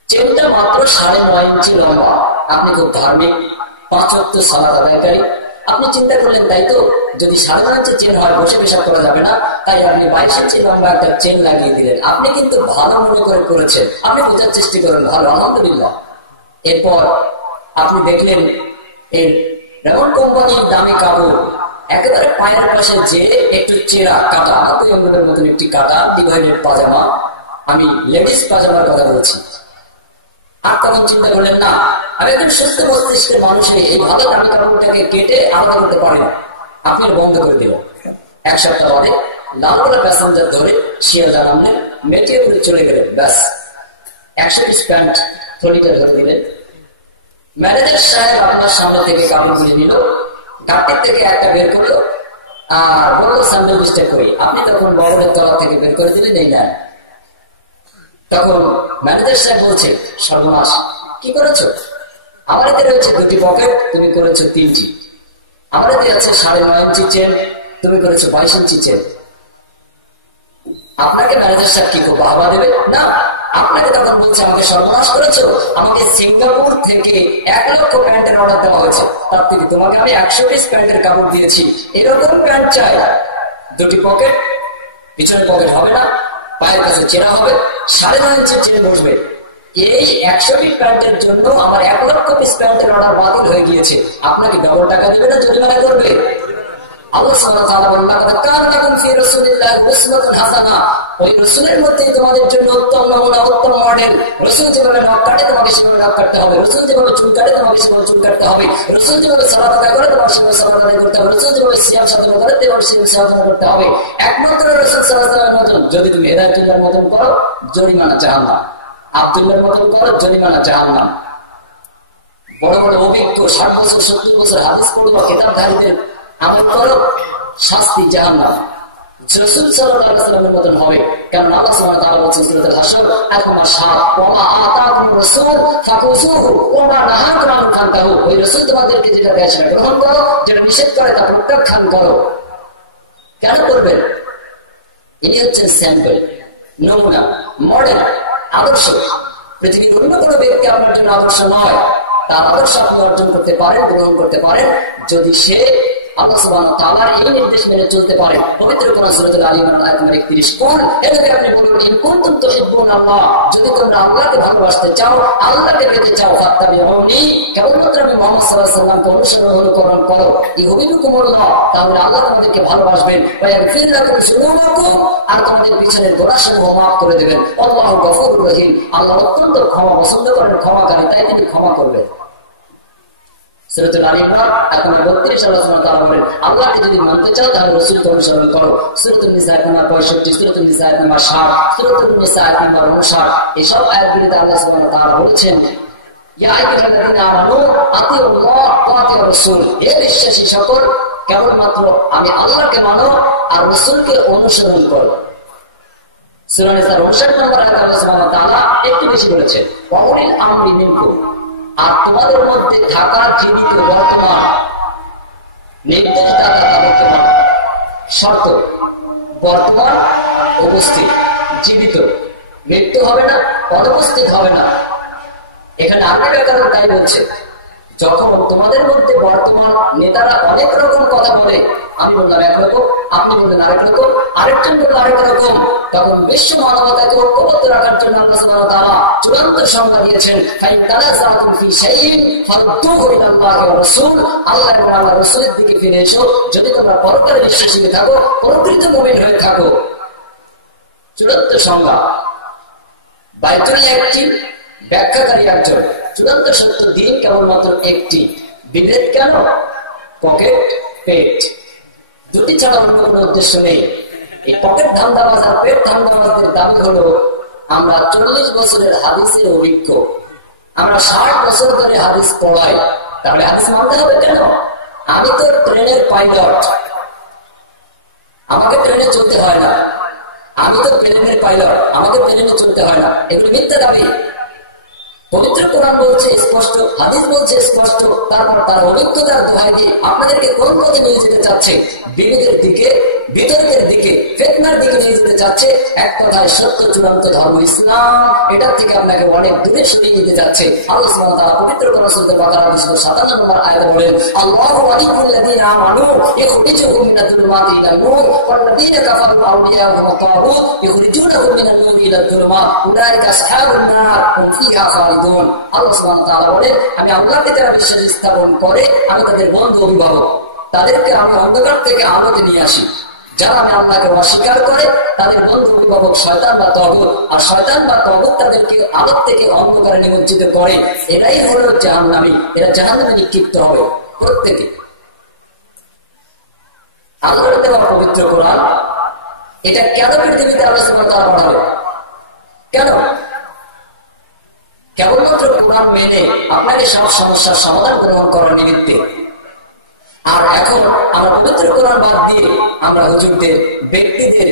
চেনটা মাত্র 9.5 ইঞ্চি লম্বা। আপনি খুব ধার্মিক, 5 ওয়াক্ত সালাত আদায়কারী। আপনি চিন্তা করলেন, তাই তো, যদি 9.5 ইঞ্চি চেন হয় বসে পেশাব করা যাবে না, তাই আপনি 22 ইঞ্চি লম্বা একটা চেন লাগিয়ে দিলেন। আপনি কিন্তু ভালো মনে করে করেছেন, আপনি বোঝার চেষ্টা করেন, ভালো, আলহামদুলিল্লাহ। এরপর আপনি দেখলেন এর রেমন্ড কোম্পানির দামি কাপড়, একেবারে পায়ের পাশে যে একটু চেরা কাটা, হাতের আঙুলের মতন একটি কাটা ডিভাইডেড পাজামা, আমি লেডিস পাজামার কথা বলছি। আর তখন চিন্তা করলেন, না, আমি একজন সুস্থ মস্তিষ্কের মানুষকে এই ভালো দামি কাপড়টাকে কেটে আলাদা করতে পারি না। আপনি বন্ধ করে দিলেন। 1 সপ্তাহ পরে লালগোলা প্যাসেঞ্জার ধরে শিয়ালদা নামলেন, মেটিয়ে করে চলে গেলেন। ব্যাস, 100 পিস প্যান্ট থলিটা ধরে দিলেন। ম্যানেজার সাহেব আপনার সামনে থেকে কাপড়গুলি নিল, গাড়ির থেকে একটা বের করলো, আর বললো স্যান্ডেল মিস্টেক করি। আপনি তখন বড়ের তলা থেকে বের করে দিলেন, এই নেন। তখন ম্যানেজার সাহেব বলছে, সর্বনাশ, কি করেছ? আমার এতে রয়েছে 2টি পকেট, তুমি করেছো 3টি। আমার এতে আছে 9.5 ইঞ্চি চেন, তুমি করেছো 22 ইঞ্চি চেন। আপনাকে ম্যানেজার সাহেব কি খুব বাহবা দেবে? না, আপনাকে তখন বলছে আমাকে সর্বনাশ করেছো, আমাকে সিঙ্গাপুর থেকে 1 লক্ষ প্যান্টের অর্ডার দেওয়া হয়েছে, তার থেকে তোমাকে আমি 100 পিস প্যান্টের কাপড় দিয়েছি, এরকম প্যান্ট চাই। 2টি পকেট, পিছনে পকেট হবে না, পায়ের কাছে চেনা হবে, 9.5 ইঞ্চি চেনে বসবে। এই 100 পিস প্যান্টের জন্য আমার 1 লক্ষ পিস প্যান্টের অর্ডার বাতিল হয়ে গিয়েছে। আপনাকে ডবল টাকা দিবে না জরিমানা করবে? আল্লাহ সুবহানাহু ওয়া তাআলা বলেন, "লাকাদ কানা লাকুম ফি রাসূলিল্লাহি উসওয়াতুন হাসানা।" ওই রাসূলের মধ্যে তোমাদের জন্য উত্তম নমুনা, উত্তম মডেল। রাসূল যেভাবে নখ কাটে তোমাকে সেভাবে নখ কাটতে হবে, রাসূল যেভাবে চুল কাটে তোমাকে সেভাবে চুল কাটতে হবে, রাসূল যেভাবে সালাত আদায় করে তোমাকে সেভাবে সালাত আদায় করতে হবে, রাসূল যেভাবে সিয়াম সাধনা করে তোমাকে সেভাবে সাধনা করতে হবে। একমাত্র রাসূল সাল্লাল্লাহু আলাইহি ওয়াসাল্লামের মতন যদি তুমি হেদায়েতুল্লাহর মতন করো, জরিমানা জাহান্নাম। আব্দুল্লাহর মতন করো, জরিমানা জাহান্নাম। বড় বড় অভিজ্ঞ 60 বছর 70 বছর হাদিস পড়ুয়া কিতাবধারীদের আমল করো, শাস্তি জাহান্নাম। রাসূল সাল্লাল্লাহু আলাইহি ওয়াসাল্লামের মতন হবে, কারণ আল্লাহ সুবহানাহু ওয়া তাআলা বলেছেন সূরাতুল হাসর, আয়াতুল 7, ওয়া মা আতাকুম রাসূল ফাকুযুহু ওয়া মা নাহাকুম আনহু ফান্তাহু। ওই রাসূল তোমাদেরকে যেটা দেয় সেটা গ্রহণ করো, যেটা নিষেধ করে তা প্রত্যাখ্যান করো। কেন করবেন? ইনি হচ্ছেন স্যাম্পল, নমুনা, মডেল, আদর্শ। পৃথিবীর অন্য কোনো ব্যক্তি আপনার জন্য আদর্শ নয়। তার আদর্শ আপনি অর্জন করতে পারেন, গ্রহণ করতে পারেন, যদি সে আল্লাহ সুবহানাহু ওয়া তাআলার এই নির্দেশ মেনে চলতে পারে। পবিত্র কোরআন সূরাতুল আলী ইমরান আয়াত নম্বর 31, কোন এটাকে আপনি বলুন, ইন কুনতুম তুহিব্বুনাল্লাহ, যদি তোমরা আল্লাহকে ভালোবাসতে চাও, আল্লাহকে পেতে চাও, ফাত্তাবিউনি, কেবলমাত্র আমি মুহাম্মদ সাল্লাল্লাহু আলাইহি ওয়াসাল্লামকে অনুসরণ অনুকরণ করো, ইউহিব্বুকুমুল্লাহ, তাহলে আল্লাহ তোমাদেরকে ভালোবাসবেন, ওয়া ইয়াগফির লাকুম যুনুবাকুম, আর তোমাদের পিছনের গোনাহসমূহ মাফ করে দেবেন। আল্লাহু গফুরুর রহিম, আল্লাহ অত্যন্ত ক্ষমা পছন্দ করেন, ক্ষমাকারী, তাই তিনি ক্ষমা করবেন। সূরাতুল আলী ইমরান আয়াত নম্বর 32 আল্লাহ সুবহানাহু ওয়া তাআলা বলেন, আল্লাহকে যদি মানতে চাও তাহলে রাসূলকে অনুসরণ করো। সূরাতুন নিসা আয়াত নম্বর 65, সূরাতুন নিসা আয়াত নম্বর 60, সূরাতুন নিসা আয়াত নম্বর 59, এসব আয়াতগুলিতে আল্লাহ সুবহানাহু ওয়া তাআলা বলেছেন, ইয়া আইয়ুহাল্লাযীনা আমানু আতিউল্লাহ ওয়া আতিউর রাসূল, হে বিশ্বাসী সকল, কেবলমাত্র আমি আল্লাহকে মানো আর রাসূলকে অনুসরণ করো। সূরা নিসার 59 নম্বর আয়াতে আল্লাহ সুবহানাহু ওয়া তাআলা একটু বেশি বলেছেন, ওয়া উলিল আমরি মিনকুম, আর তোমাদের মধ্যে থাকা জীবিত বর্তমান নির্দেশদাতা তাদেরকে মানো। শর্ত, বর্তমান উপস্থিত, জীবিত, মৃত্যু হবে না, অনুপস্থিত হবে না। এখানে আরেক কারণ তাই বলছে, যখন তোমাদের মধ্যে বর্তমান নেতারা অনেক রকম কথা বলে, আমি বললাম একরকম, আপনি বললেন আরেক রকম, আরেকজন বলল আরেক রকম, তখন বিশ্ব মানবতাকে ঐক্যবদ্ধ রাখার জন্য আল্লাহ সুবহানাহু ওয়া তাআলা চূড়ান্ত সংজ্ঞা দিয়েছেন, ফাইন তানাযাতুম ফি শাইইন ফারুদ্দুহু ইলাল্লাহি ওয়া রাসূল, আল্লাহ এবং আল্লাহর রাসূলের দিকে ফিরে এসো, যদি তোমরা পরকালে বিশ্বাসী হয়ে থাকো, প্রকৃত মুমিন হয়ে থাকো। চূড়ান্ত সংজ্ঞা, বাইতুল একটি, ব্যাখ্যাকারী একজন, চূড়ান্ত সত্য দিন কেবলমাত্র একটি। বিভেদ কেন? পকেট, পেট, দুটি ছাড়া অন্য কোনো উদ্দেশ্য নেই। এই পকেট ধান্দাবাজ আর পেট ধান্দাবাজদের দাবি হলো, আমরা 40 বছরের হাদিসের অভিজ্ঞ, আমরা 60 বছর ধরে হাদিস পড়াই, তাহলে হাদিস মানতে হবে কেন? আমি তো ট্রেনের পাইলট, আমাকে ট্রেনে চলতে হয় না। আমি তো প্লেনের পাইলট, আমাকে প্লেনে চলতে হয় না। এগুলো মিথ্যা দাবি। পবিত্র কোরআন বলছে স্পষ্ট, হাদিস বলছে স্পষ্ট, তারপর তার অভিজ্ঞতার দোহাই দিয়ে আপনাদেরকে কোন পথে নিয়ে যেতে চাচ্ছে? বিরোধের দিকে, বিতর্কের দিকে, ফিতনার দিকে নিয়ে যেতে চাচ্ছে। এক কথায় সত্য চূড়ান্ত ধর্ম ইসলাম, এটার থেকে আপনাকে অনেক দূরে সরিয়ে নিতে যাচ্ছে। আল্লাহ সুবহানাহু ওয়া তাআলা পবিত্র কোরআন সূরা বাকারা 257 নম্বর আয়াতে বলেন, আল্লাহু ওয়ালিয়ুল্লাযীনা আমানু ইখরিজুহুম মিনাল যুলুমাতি ইলান নূর ওয়াল্লাযীনা কাফারু আউলিয়াহুম আত-তাগুত ইখরিজুনাহুম মিনান নূরি ইলাল যুলুমাত উলাইকা আসহাবুন নার হুম ফিহা খালিদুন। আল্লাহ সুবহানাহু ওয়া তাআলা বলেন, আমি আল্লাহকে যারা বিশ্বাস স্থাপন করে আমি তাদের বন্ধু অভিভাবক, তাদেরকে আমি অন্ধকার থেকে আলোতে নিয়ে আসি। যারা আমি আল্লাহকে অস্বীকার করে তাদের বন্ধু অভিভাবক শয়তান বা তাগুত, আর শয়তান বা তাগুত তাদেরকে আলো থেকে অন্ধকারে নিমজ্জিত করে। এরাই হলো জাহান্নামী, এরা জাহান্নামে নিক্ষিপ্ত হবে প্রত্যেকে। আল্লাহর দেওয়া পবিত্র কোরআন, এটা কেন পৃথিবীতে আলোচনা করা হবে? কেন? কেবলমাত্র কোরআন মেনে আপনাকে সব সমস্যার সমাধান গ্রহণ করার নিমিত্তে। আর এখন আমরা পবিত্র কোরআন বাদ দিয়ে আমরা হুজুরদের ব্যক্তিদের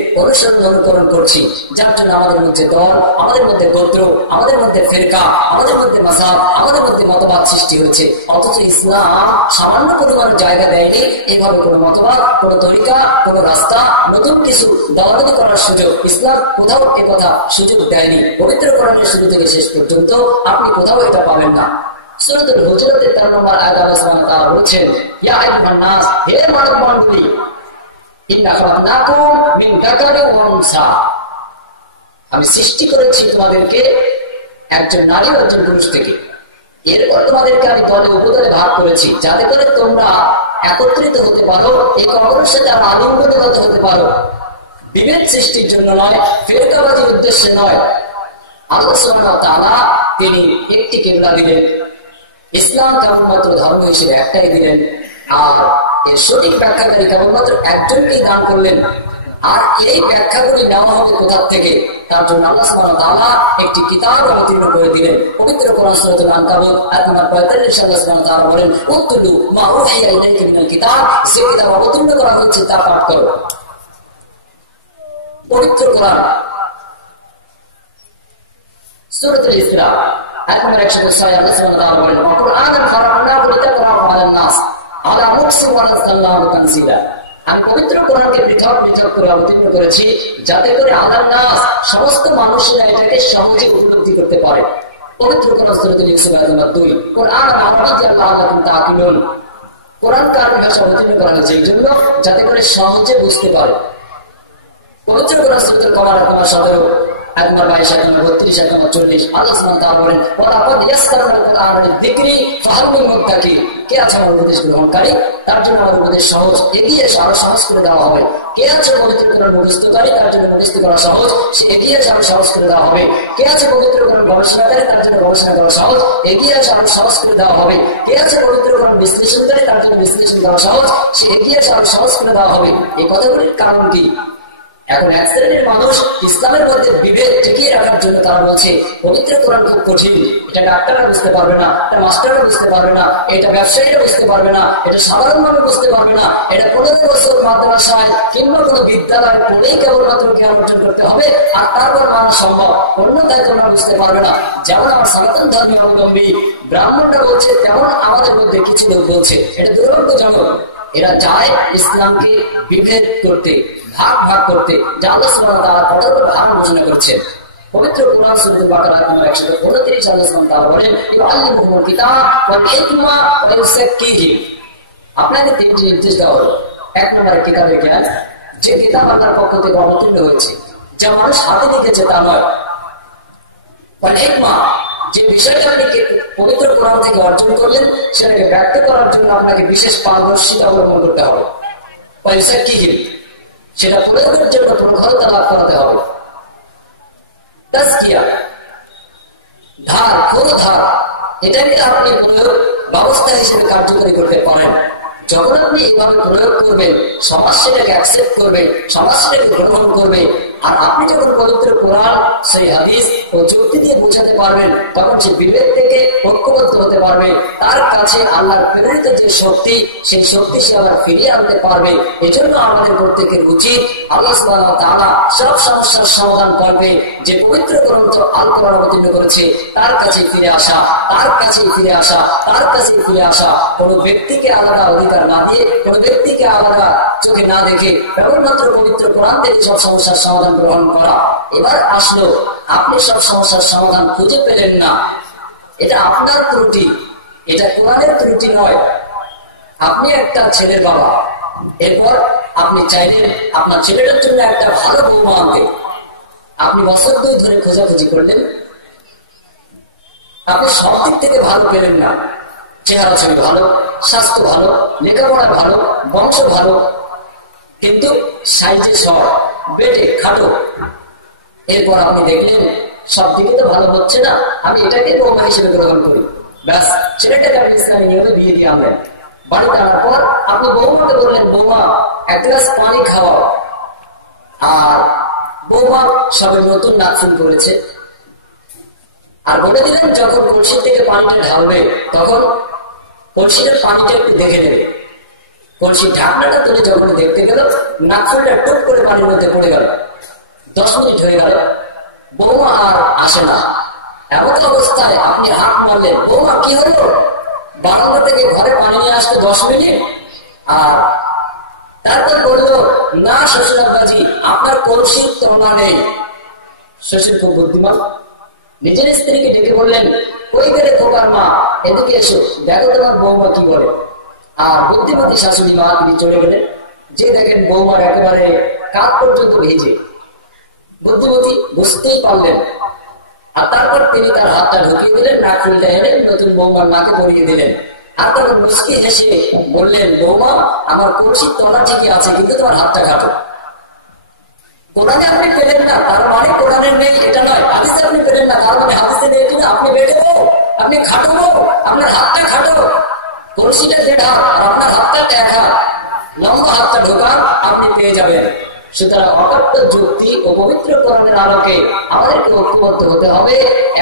অনুকরণ করছি, যার জন্য আমাদের মধ্যে দল, আমাদের মধ্যে গোত্র, আমাদের মধ্যে ফেরকা, আমাদের মধ্যে মাযহাব, আমাদের মধ্যে মতবাদ সৃষ্টি হচ্ছে। অথচ ইসলাম সামান্য পরিমাণ জায়গা দেয়নি এইভাবে কোনো মতবাদ, কোনো তরিকা, কোনো রাস্তা, নতুন কিছু দাওয়াতি করার সুযোগ ইসলাম কোথাও একথা সুযোগ দেয়নি। পবিত্র কোরআনের শুরু থেকে শেষ পর্যন্ত আপনি কোথাও এটা পাবেন না। সূরাতুল হুজুরাতের 4 নম্বর আয়াতে আল্লাহ সুবহানাহু ওয়া তাআলা বলেছেন, ইয়া আইয়ুহান নাস, হে মানবমণ্ডলী, ইন্না খালাকনাকুম মিন যাকারিন ওয়া উনসা, আমি সৃষ্টি করেছি তোমাদেরকে একজন নারী ও একজন পুরুষ থেকে। এরপর তোমাদেরকে আমি দলে উপদলে ভাগ করেছি, যাতে করে তোমরা একত্রিত হতে পারো, একে অপরের সাথে আলিঙ্গনগত হতে পারো। বিভেদ সৃষ্টির জন্য নয়, ফিরকাবাজির উদ্দেশ্যে নয়। আল্লাহ সুবহানাহু ওয়া তাআলা তিনি একটি কিবলা দিলেন, ইসলাম কেবলমাত্র ধর্ম হিসেবে একটাই দিলেন, আর এর সঠিক ব্যাখ্যাকারী কেবলমাত্র একজনকেই দান করলেন। আর এই ব্যাখ্যাগুলি নেওয়া হবে কোথা থেকে? তার জন্য আল্লাহ সুবহানাহু ওয়া তাআলা একটি কিতাব অবতীর্ণ করে দিলেন। পবিত্র কোরআন সূরাতুল আনকাবুত আয়াত নম্বর 45 আল্লাহ সুবহানাহু ওয়া তাআলা বলেন, উতলু মা উহিয়া ইলাইকা মিনাল কিতাব, যে কিতাব অবতীর্ণ করা হচ্ছে তা পাঠ করো। পবিত্র কোরআন সূরাতুল ইসরা আয়াত নম্বর 106 আল্লাহ সুবহানাহু ওয়া তাআলা বলেন, কুরআনান ফারাকনাহু লিতাকরাহু আলান নাস আলা মুকসি ওয়া নাযালনাহু তানজিলা, আমি পবিত্র কোরআনকে পৃথক পৃথক করে অবতীর্ণ করেছি, যাতে করে আলান নাস, সমস্ত মানুষেরা এটাকে সহজে উপলব্ধি করতে পারে। পবিত্র কোরআন সূরাতুল ইউসুফ আয়াত নম্বর 2, কুরআন আরাবিয়্যান লাআল্লাকুম তা'কিলুন, কোরআনকে আরবি ভাষায় অবতীর্ণ করা হয়েছে এই জন্য যাতে করে সহজে বুঝতে পারে। পবিত্র কোরআন সূরাতুল কমার আয়াত নম্বর 17 আয়াত নম্বর 22 আয়াত নম্বর 32 আয়াত নম্বর 40 আল্লাহ সুবহানাহু ওয়া তাআলা বলেন, ওয়া লাকাদ ইয়াসসারনাল কুরআনা লিযিকরি ফাহাল মিন মুদ্দাকির, কে আছে আমার উপদেশ গ্রহণকারী, তার জন্য আমার উপদেশ সহজ, এগিয়ে এসে আরো সহজ করে দেওয়া হবে। কে আছে পবিত্র কোরআন মুখস্থকারী, তার জন্য মুখস্থ করা সহজ, সে এগিয়ে এসে আরো সহজ করে দেওয়া হবে। কে আছে পবিত্র কোরআন গবেষণাকারী, তার জন্য গবেষণা করা সহজ, এগিয়ে এসে আরো সহজ করে দেওয়া হবে। কে আছে পবিত্র কোরআন বিশ্লেষণকারী, তার জন্য বিশ্লেষণ করা সহজ, সে এগিয়ে এসে আরো সহজ করে দেওয়া হবে। এই কথাগুলির কারণ কি? এখন এক শ্রেণীর মানুষ ইসলামের মধ্যে বিভেদ টিকিয়ে রাখার জন্য তারা বলছে পবিত্র কোরআন খুব কঠিন, এটা ডাক্তাররা বুঝতে পারবে না, এটা মাস্টাররা বুঝতে পারবে না, এটা ব্যবসায়ীরা বুঝতে পারবে না, এটা সাধারণ মানুষ বুঝতে পারবে না, এটা 15 বছর মাদ্রাসায় কিংবা কোনো বিদ্যালয়ে পড়েই কেবলমাত্র জ্ঞান অর্জন করতে হবে আর তারপর মানা সম্ভব, অন্যথায় তোমরা বুঝতে পারবে না। যেমন আমার সনাতন ধর্মীয় অবলম্বী ব্রাহ্মণরা বলছে, তেমন আমাদের মধ্যে কিছু লোক বলছে। এটা দুর্ভাগ্যজনক। এরা চায় ইসলামকে বিভেদ করতে, ভাগ ভাগ করতে, যা আল্লাহ সুবহানাহু ওয়া তাআলা কঠোর হারাম ঘোষণা করেছেন। পবিত্র কোরআন সূরা বাকারা আয়াত নম্বর 129 আল্লাহ সুবহানাহু ওয়া তাআলা বলেন, ইউআল্লিমুহুমুল কিতাব ওয়াল হিকমা ওয়া ইউযাক্কিহিম, আপনাকে তিনটি নির্দেশ দেওয়া হলো। এক নম্বরে কিতাবের জ্ঞান, যে কিতাব আপনার পক্ষ থেকে অবতীর্ণ হয়েছে, যা মানুষ হাতে লিখেছে তা নয়। ওয়াল হিকমা, যে বিষয়টা আপনি পবিত্র কোরআন থেকে অর্জন করলেন সেটাকে ব্যক্ত করার জন্য আপনাকে বিশেষ পারদর্শিতা অবলম্বন করতে হবে। পয়সা কি সেটা প্রয়োগের জন্য প্রখরতা লাভ করাতে হবে। তাজকিয়া, ধার, পুরো ধার, এটাকে আপনি প্রয়োগ ব্যবস্থা হিসেবে কার্যকরী করতে পারেন। যখন আপনি এইভাবে প্রয়োগ করবেন, সমাজ সেটাকে অ্যাকসেপ্ট করবে, সমাজ সেটাকে গ্রহণ করবে। আর আপনি যখন পবিত্র কোরআন, সেই হাদিস ও যুক্তি দিয়ে বোঝাতে পারবেন, তখন সে বিবেক থেকে ঐক্যবদ্ধ হতে পারবে। তার কাছে আল্লাহর প্রেরিত যে শক্তি, সেই শক্তি সে আবার ফিরিয়ে আনতে পারবে। এজন্য আমাদের প্রত্যেকের উচিত আল্লাহ সুবহানাহু ওয়া তাআলা সব সমস্যার সমাধান করবে যে পবিত্র গ্রন্থ আল কোরআন অবতীর্ণ করেছে, তার কাছে ফিরে আসা, তার কাছে ফিরে আসা, তার কাছে ফিরে আসা। কোন ব্যক্তিকে আলাদা অধিকার না দিয়ে, কোন ব্যক্তিকে আলাদা চোখে না দেখে কেবলমাত্র পবিত্র কোরআন থেকে সব সমস্যার সমাধান গ্রহণ করা। এবার আসলো, আপনি সব সমস্যার সমাধান খুঁজে পেলেন না, এটা আপনার ত্রুটি, এটা কোরআনের ত্রুটি নয়। আপনি একটা ছেলের বাবা, এরপর আপনি চাইলেন আপনার ছেলেটার জন্য একটা ভালো বৌমা আনতে। আপনি বছর 2 ধরে খোঁজাখুঁজি করলেন, আপনি সব দিক থেকে ভালো পেলেন না। চেহারা ছবি ভালো, স্বাস্থ্য ভালো, লেখাপড়া ভালো, বংশ ভালো, কিন্তু সাইজে শর্ট, বেটে খাটো। এরপর আপনি দেখলেন সব দিকে তো ভালো হচ্ছে না, আমি এটাকে বৌমা হিসেবে গ্রহণ করি। ব্যাস, ছেলেটাকে আপনি ইসলামী নিয়মে বিয়ে দিয়ে আনলেন। বাড়িতে আনার পর আপনি বৌমাকে বললেন, বৌমা এক গ্লাস পানি খাওয়াও। আর বৌমা সবে নতুন নাক ফুল করেছে, আর বলে দিলেন যখন কলসি থেকে পানিটা ঢালবে তখন কলসিটার পানিটা একটু দেখে নেবে। কলসি ঢাকনাটা তুলে যখন দেখতে গেল, নাকফুলটা টুক করে পানির মধ্যে পড়ে গেল। 10 মিনিট হয়ে গেল, বৌমা আর আসে না। এমন অবস্থায় আপনি হাত মারলেন, বৌমা কি হলো? বারান্দা থেকে ঘরে পানি নিয়ে আসতে 10 মিনিট। আর তারপর বলল, না শ্বশুর আব্বাজি, আপনার কলসির তুলনা নেই। শ্বশুর খুব বুদ্ধিমান, নিজের স্ত্রীকে ডেকে বললেন, কই গেলে খোকার মা, এদিকে এসো, দেখো তোমার বৌমা কি করে। আর বুদ্ধিমতী শাশুড়ি মা তিনি চলে গেলেন, যে দেখেন বৌমার একেবারে কাঁধ পর্যন্ত ভেজে। বুদ্ধিমতী বুঝতেই পারলেন, আর তারপর তিনি তার হাতটা ঢুকিয়ে দিলেন, নাক ফুলটা এনে নতুন বৌমার নাকে পরিয়ে দিলেন। আর তারপর মুচকি হেসে বললেন, বৌমা আমার কলসির তলা ঠিকই আছে, কিন্তু তোমার হাতটা কাটো। কোরআনে আপনি পেলেন না তার মানে কোরআনের নেই এটা নয়, হাদিসে আপনি পেলেন না তার মানে হাদিসে নেই কিনা। আপনি বেটে আপনি খাটো, আপনার হাতটা খাটো, কলসিটা 1.5 হাত আর আপনার হাতটা 1 হাত, লম্বা হাতটা ঢোকান, আপনি পেয়ে যাবেন। সুতরাং অকাট্য যুক্তি ও পবিত্র কোরআনের আলোকে আমাদেরকে ঐক্যবদ্ধ হতে হবে,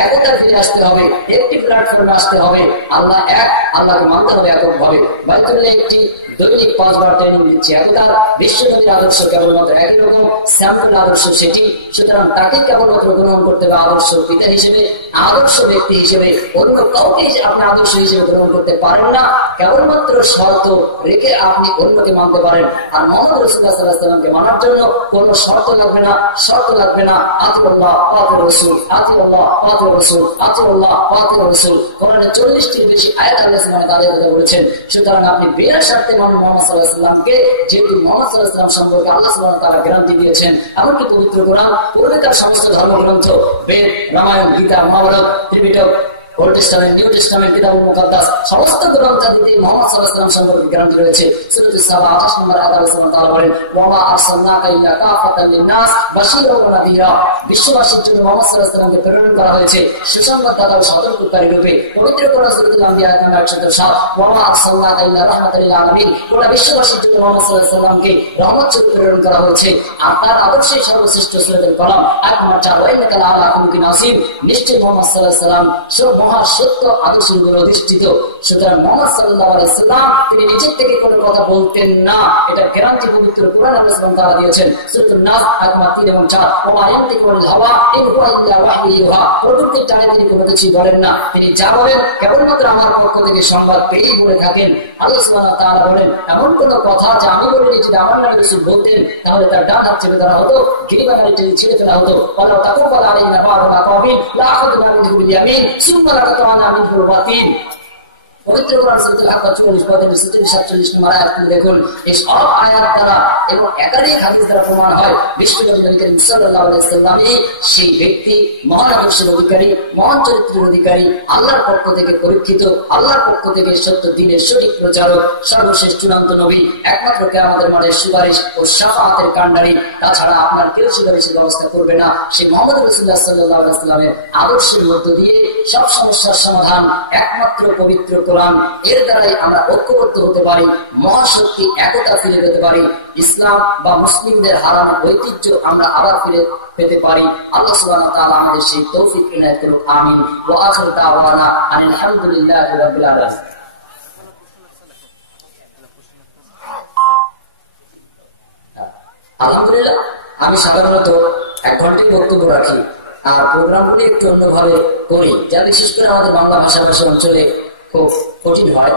একতা ফিরে আসতে হবে, একটি প্ল্যাটফর্মে আসতে হবে। আল্লাহ এক, আল্লাহকে মানতে হবে এককভাবে। বাইতুল্লাহ একটি দৈনিক 5 বার ট্রেনিং দিচ্ছে, একতার বিশ্বনবীর আদর্শ কেবলমাত্র একই রকম, স্যাম্পল আদর্শ সেটি। সুতরাং তাকে কেবলমাত্র গ্রহণ করতে হবে আদর্শ পিতা হিসেবে, আদর্শ ব্যক্তি হিসেবে। অন্য কাউকে আপনি আদর্শ হিসেবে গ্রহণ করতে পারেন না। কেবলমাত্র শর্ত রেখে আপনি অন্যকে মানতে পারেন। আর মুহাম্মদ রাসূলুল্লাহ সাল্লাল্লাহু আলাইহি ওয়াসাল্লামকে মানার জন্য কোন শর্ত লাগবে না, শর্ত লাগবে না। আতিউল্লাহ ওয়া রাসূল, আতিউল্লাহ ওয়া রাসূল, আতিউল্লাহ ওয়া রাসূল। কোরআনে 40টির বেশি আয়াত আল্লাহ সুবহানাহু ওয়া তাআলা কথা বলেছেন। সুতরাং আপনি বিনা শর্তে মুহাম্মদ সাল্লাল্লাহু আলাইহি ওয়াসাল্লামকে, যেহেতু মুহাম্মদ সাল্লাল্লাহু আলাইহি ওয়াসাল্লাম সম্পর্কে আল্লাহ সুবহানাহু ওয়া তাআলা গ্যারান্টি দিয়েছেন, এমনকি পবিত্র কোরআন, পূর্বেকার সমস্ত ধর্মগ্রন্থ, Veda, Ramayana, Gita, Mahabharata, Tripitaka, old testament, new testament, Kitabul Muqaddas, সমস্ত গ্রন্থাদিতে মুহাম্মদ সাল্লাল্লাহু আলাইহি ওয়াসাল্লাম সম্পর্কে গ্যারান্টি রয়েছে। সূরা আস-সাবা 28 নম্বর আয়াতে আল্লাহ সুবহানাহু ওয়া তাআলা বলেন, ওয়া মা আরসালনাকা ইল্লা কাফাতান লিন-নাস বাশীরাও ওয়া নাযীরা। বিশ্ববাসীর জন্য মুহাম্মদ সাল্লাল্লাহু আলাইহি ওয়াসাল্লামকে প্রেরণ করা হয়েছে সুসংবাদদাতা ও সতর্ককারী রূপে। পবিত্র কোরআন সূরা আল-আনবিয়া আয়াত নম্বর 107, ওয়া মা আরসালনাকা ইল্লা রাহমাতাল লিল আলামিন। গোটা বিশ্ববাসীর জন্য মুহাম্মদ সাল্লাল্লাহু আলাইহি ওয়াসাল্লামকে রহমত স্বরূপ প্রেরণ করা হয়েছে। আর তার আদর্শই সর্বশ্রেষ্ঠ। সূরাতুল কলম আয়াত নম্বর 4, ওয়া ইন্নাকা লাআলা খুলুকিন আযীম। নিশ্চয় মুহাম্মদ সাল্লাল্লাহু আলাইহি ওয়াসাল্লাম সব মহা সত্য আদর্শের উপর অধিষ্ঠিত। সুতরাং মুহাম্মদ সাল্লাল্লাহু আলাইহি ওয়াসাল্লাম তিনি নিজের থেকে কোনো কথা বলতেন না, এটা গ্যারান্টি পবিত্র কোরআন আল্লাহ সুবহানাহু ওয়া তাআলা দিয়েছেন। সূরাতুন নাস আয়াত নম্বর 3 এবং 4, ওয়া মা ইয়ানতিকু আনিল হাওয়া ইন হুয়া ইল্লা ওয়াহয়ুন ইউহা। প্রকৃতির টানে তিনি কোনো কিছু বলেন না, তিনি যা বলেন কেবলমাত্র আমার পক্ষ থেকে সংবাদ পেয়েই বলে থাকেন। আল্লাহ সুবহানাহু ওয়া তাআলা বলেন, এমন কোন কথা যা আমি বলিনি, যদি আমার নামে কিছু বলতেন তাহলে তার ডান হাত চেপে ধরা হতো, গিরিবাকারে ছিঁড়ে ফেলা হতো। ওয়ালা তাকুফাল আলাইনা বা'দা কাওমিন লা আখাযনা মিনহুম বিল ইয়ামিন সুম্মা লাকাতা'না মিনহুল বাতিন। পবিত্র কোরআন সূরা আল-হাক্কা 44 নম্বর আয়াত দেখুন। এই সব আয়াত দ্বারা এবং একাধিক হাদিস দ্বারা প্রমাণ হয় বিশ্বনবী করিম সাল্লাল্লাহু আলাইহি ওয়াসাল্লাম সেই ব্যক্তি, মহান আদর্শের অধিকারী, মহান চরিত্রের অধিকারী, আল্লাহর পক্ষ থেকে পরীক্ষিত, আল্লাহর পক্ষ থেকে সত্য দ্বীনের সঠিক প্রচারক, সর্বশেষ চূড়ান্ত নবী, একমাত্র কিয়ামতের মাঠে সুপারিশ ও শাফাআতের কাণ্ডারী। তাছাড়া আপনার কেউ সুপারিশের ব্যবস্থা করবে না। সেই মুহাম্মদ রাসূলুল্লাহ সাল্লাল্লাহু আলাইহি ওয়াসাল্লামের আদর্শের মধ্য দিয়ে সব সমস্যার সমাধান একমাত্র পবিত্র কোরআন। এর দ্বারাই আমরা ঐক্যবদ্ধ হতে পারি, মহাশক্তি একতা ফিরে পেতে পারি, ইসলাম বা মুসলিমদের হারানো ঐতিহ্য আমরা আবার ফিরে পেতে পারি। আল্লাহ সুবহানাহু ওয়া তাআলা আমাদের সেই তৌফিক ইনায়াত করুন। আমিন। ওয়া আখিরু দাওয়ানা আনিল হামদুলিল্লাহি রাব্বিল আলামিন। আলহামদুলিল্লাহ, আমি সাধারণত 1 ঘন্টায় বক্তব্য রাখি, আর প্রোগ্রামগুলি একটু অন্যভাবে করি, যা বিশেষ করে আমাদের বাংলা ভাষাভাষী অঞ্চলে খুব কঠিন হয়।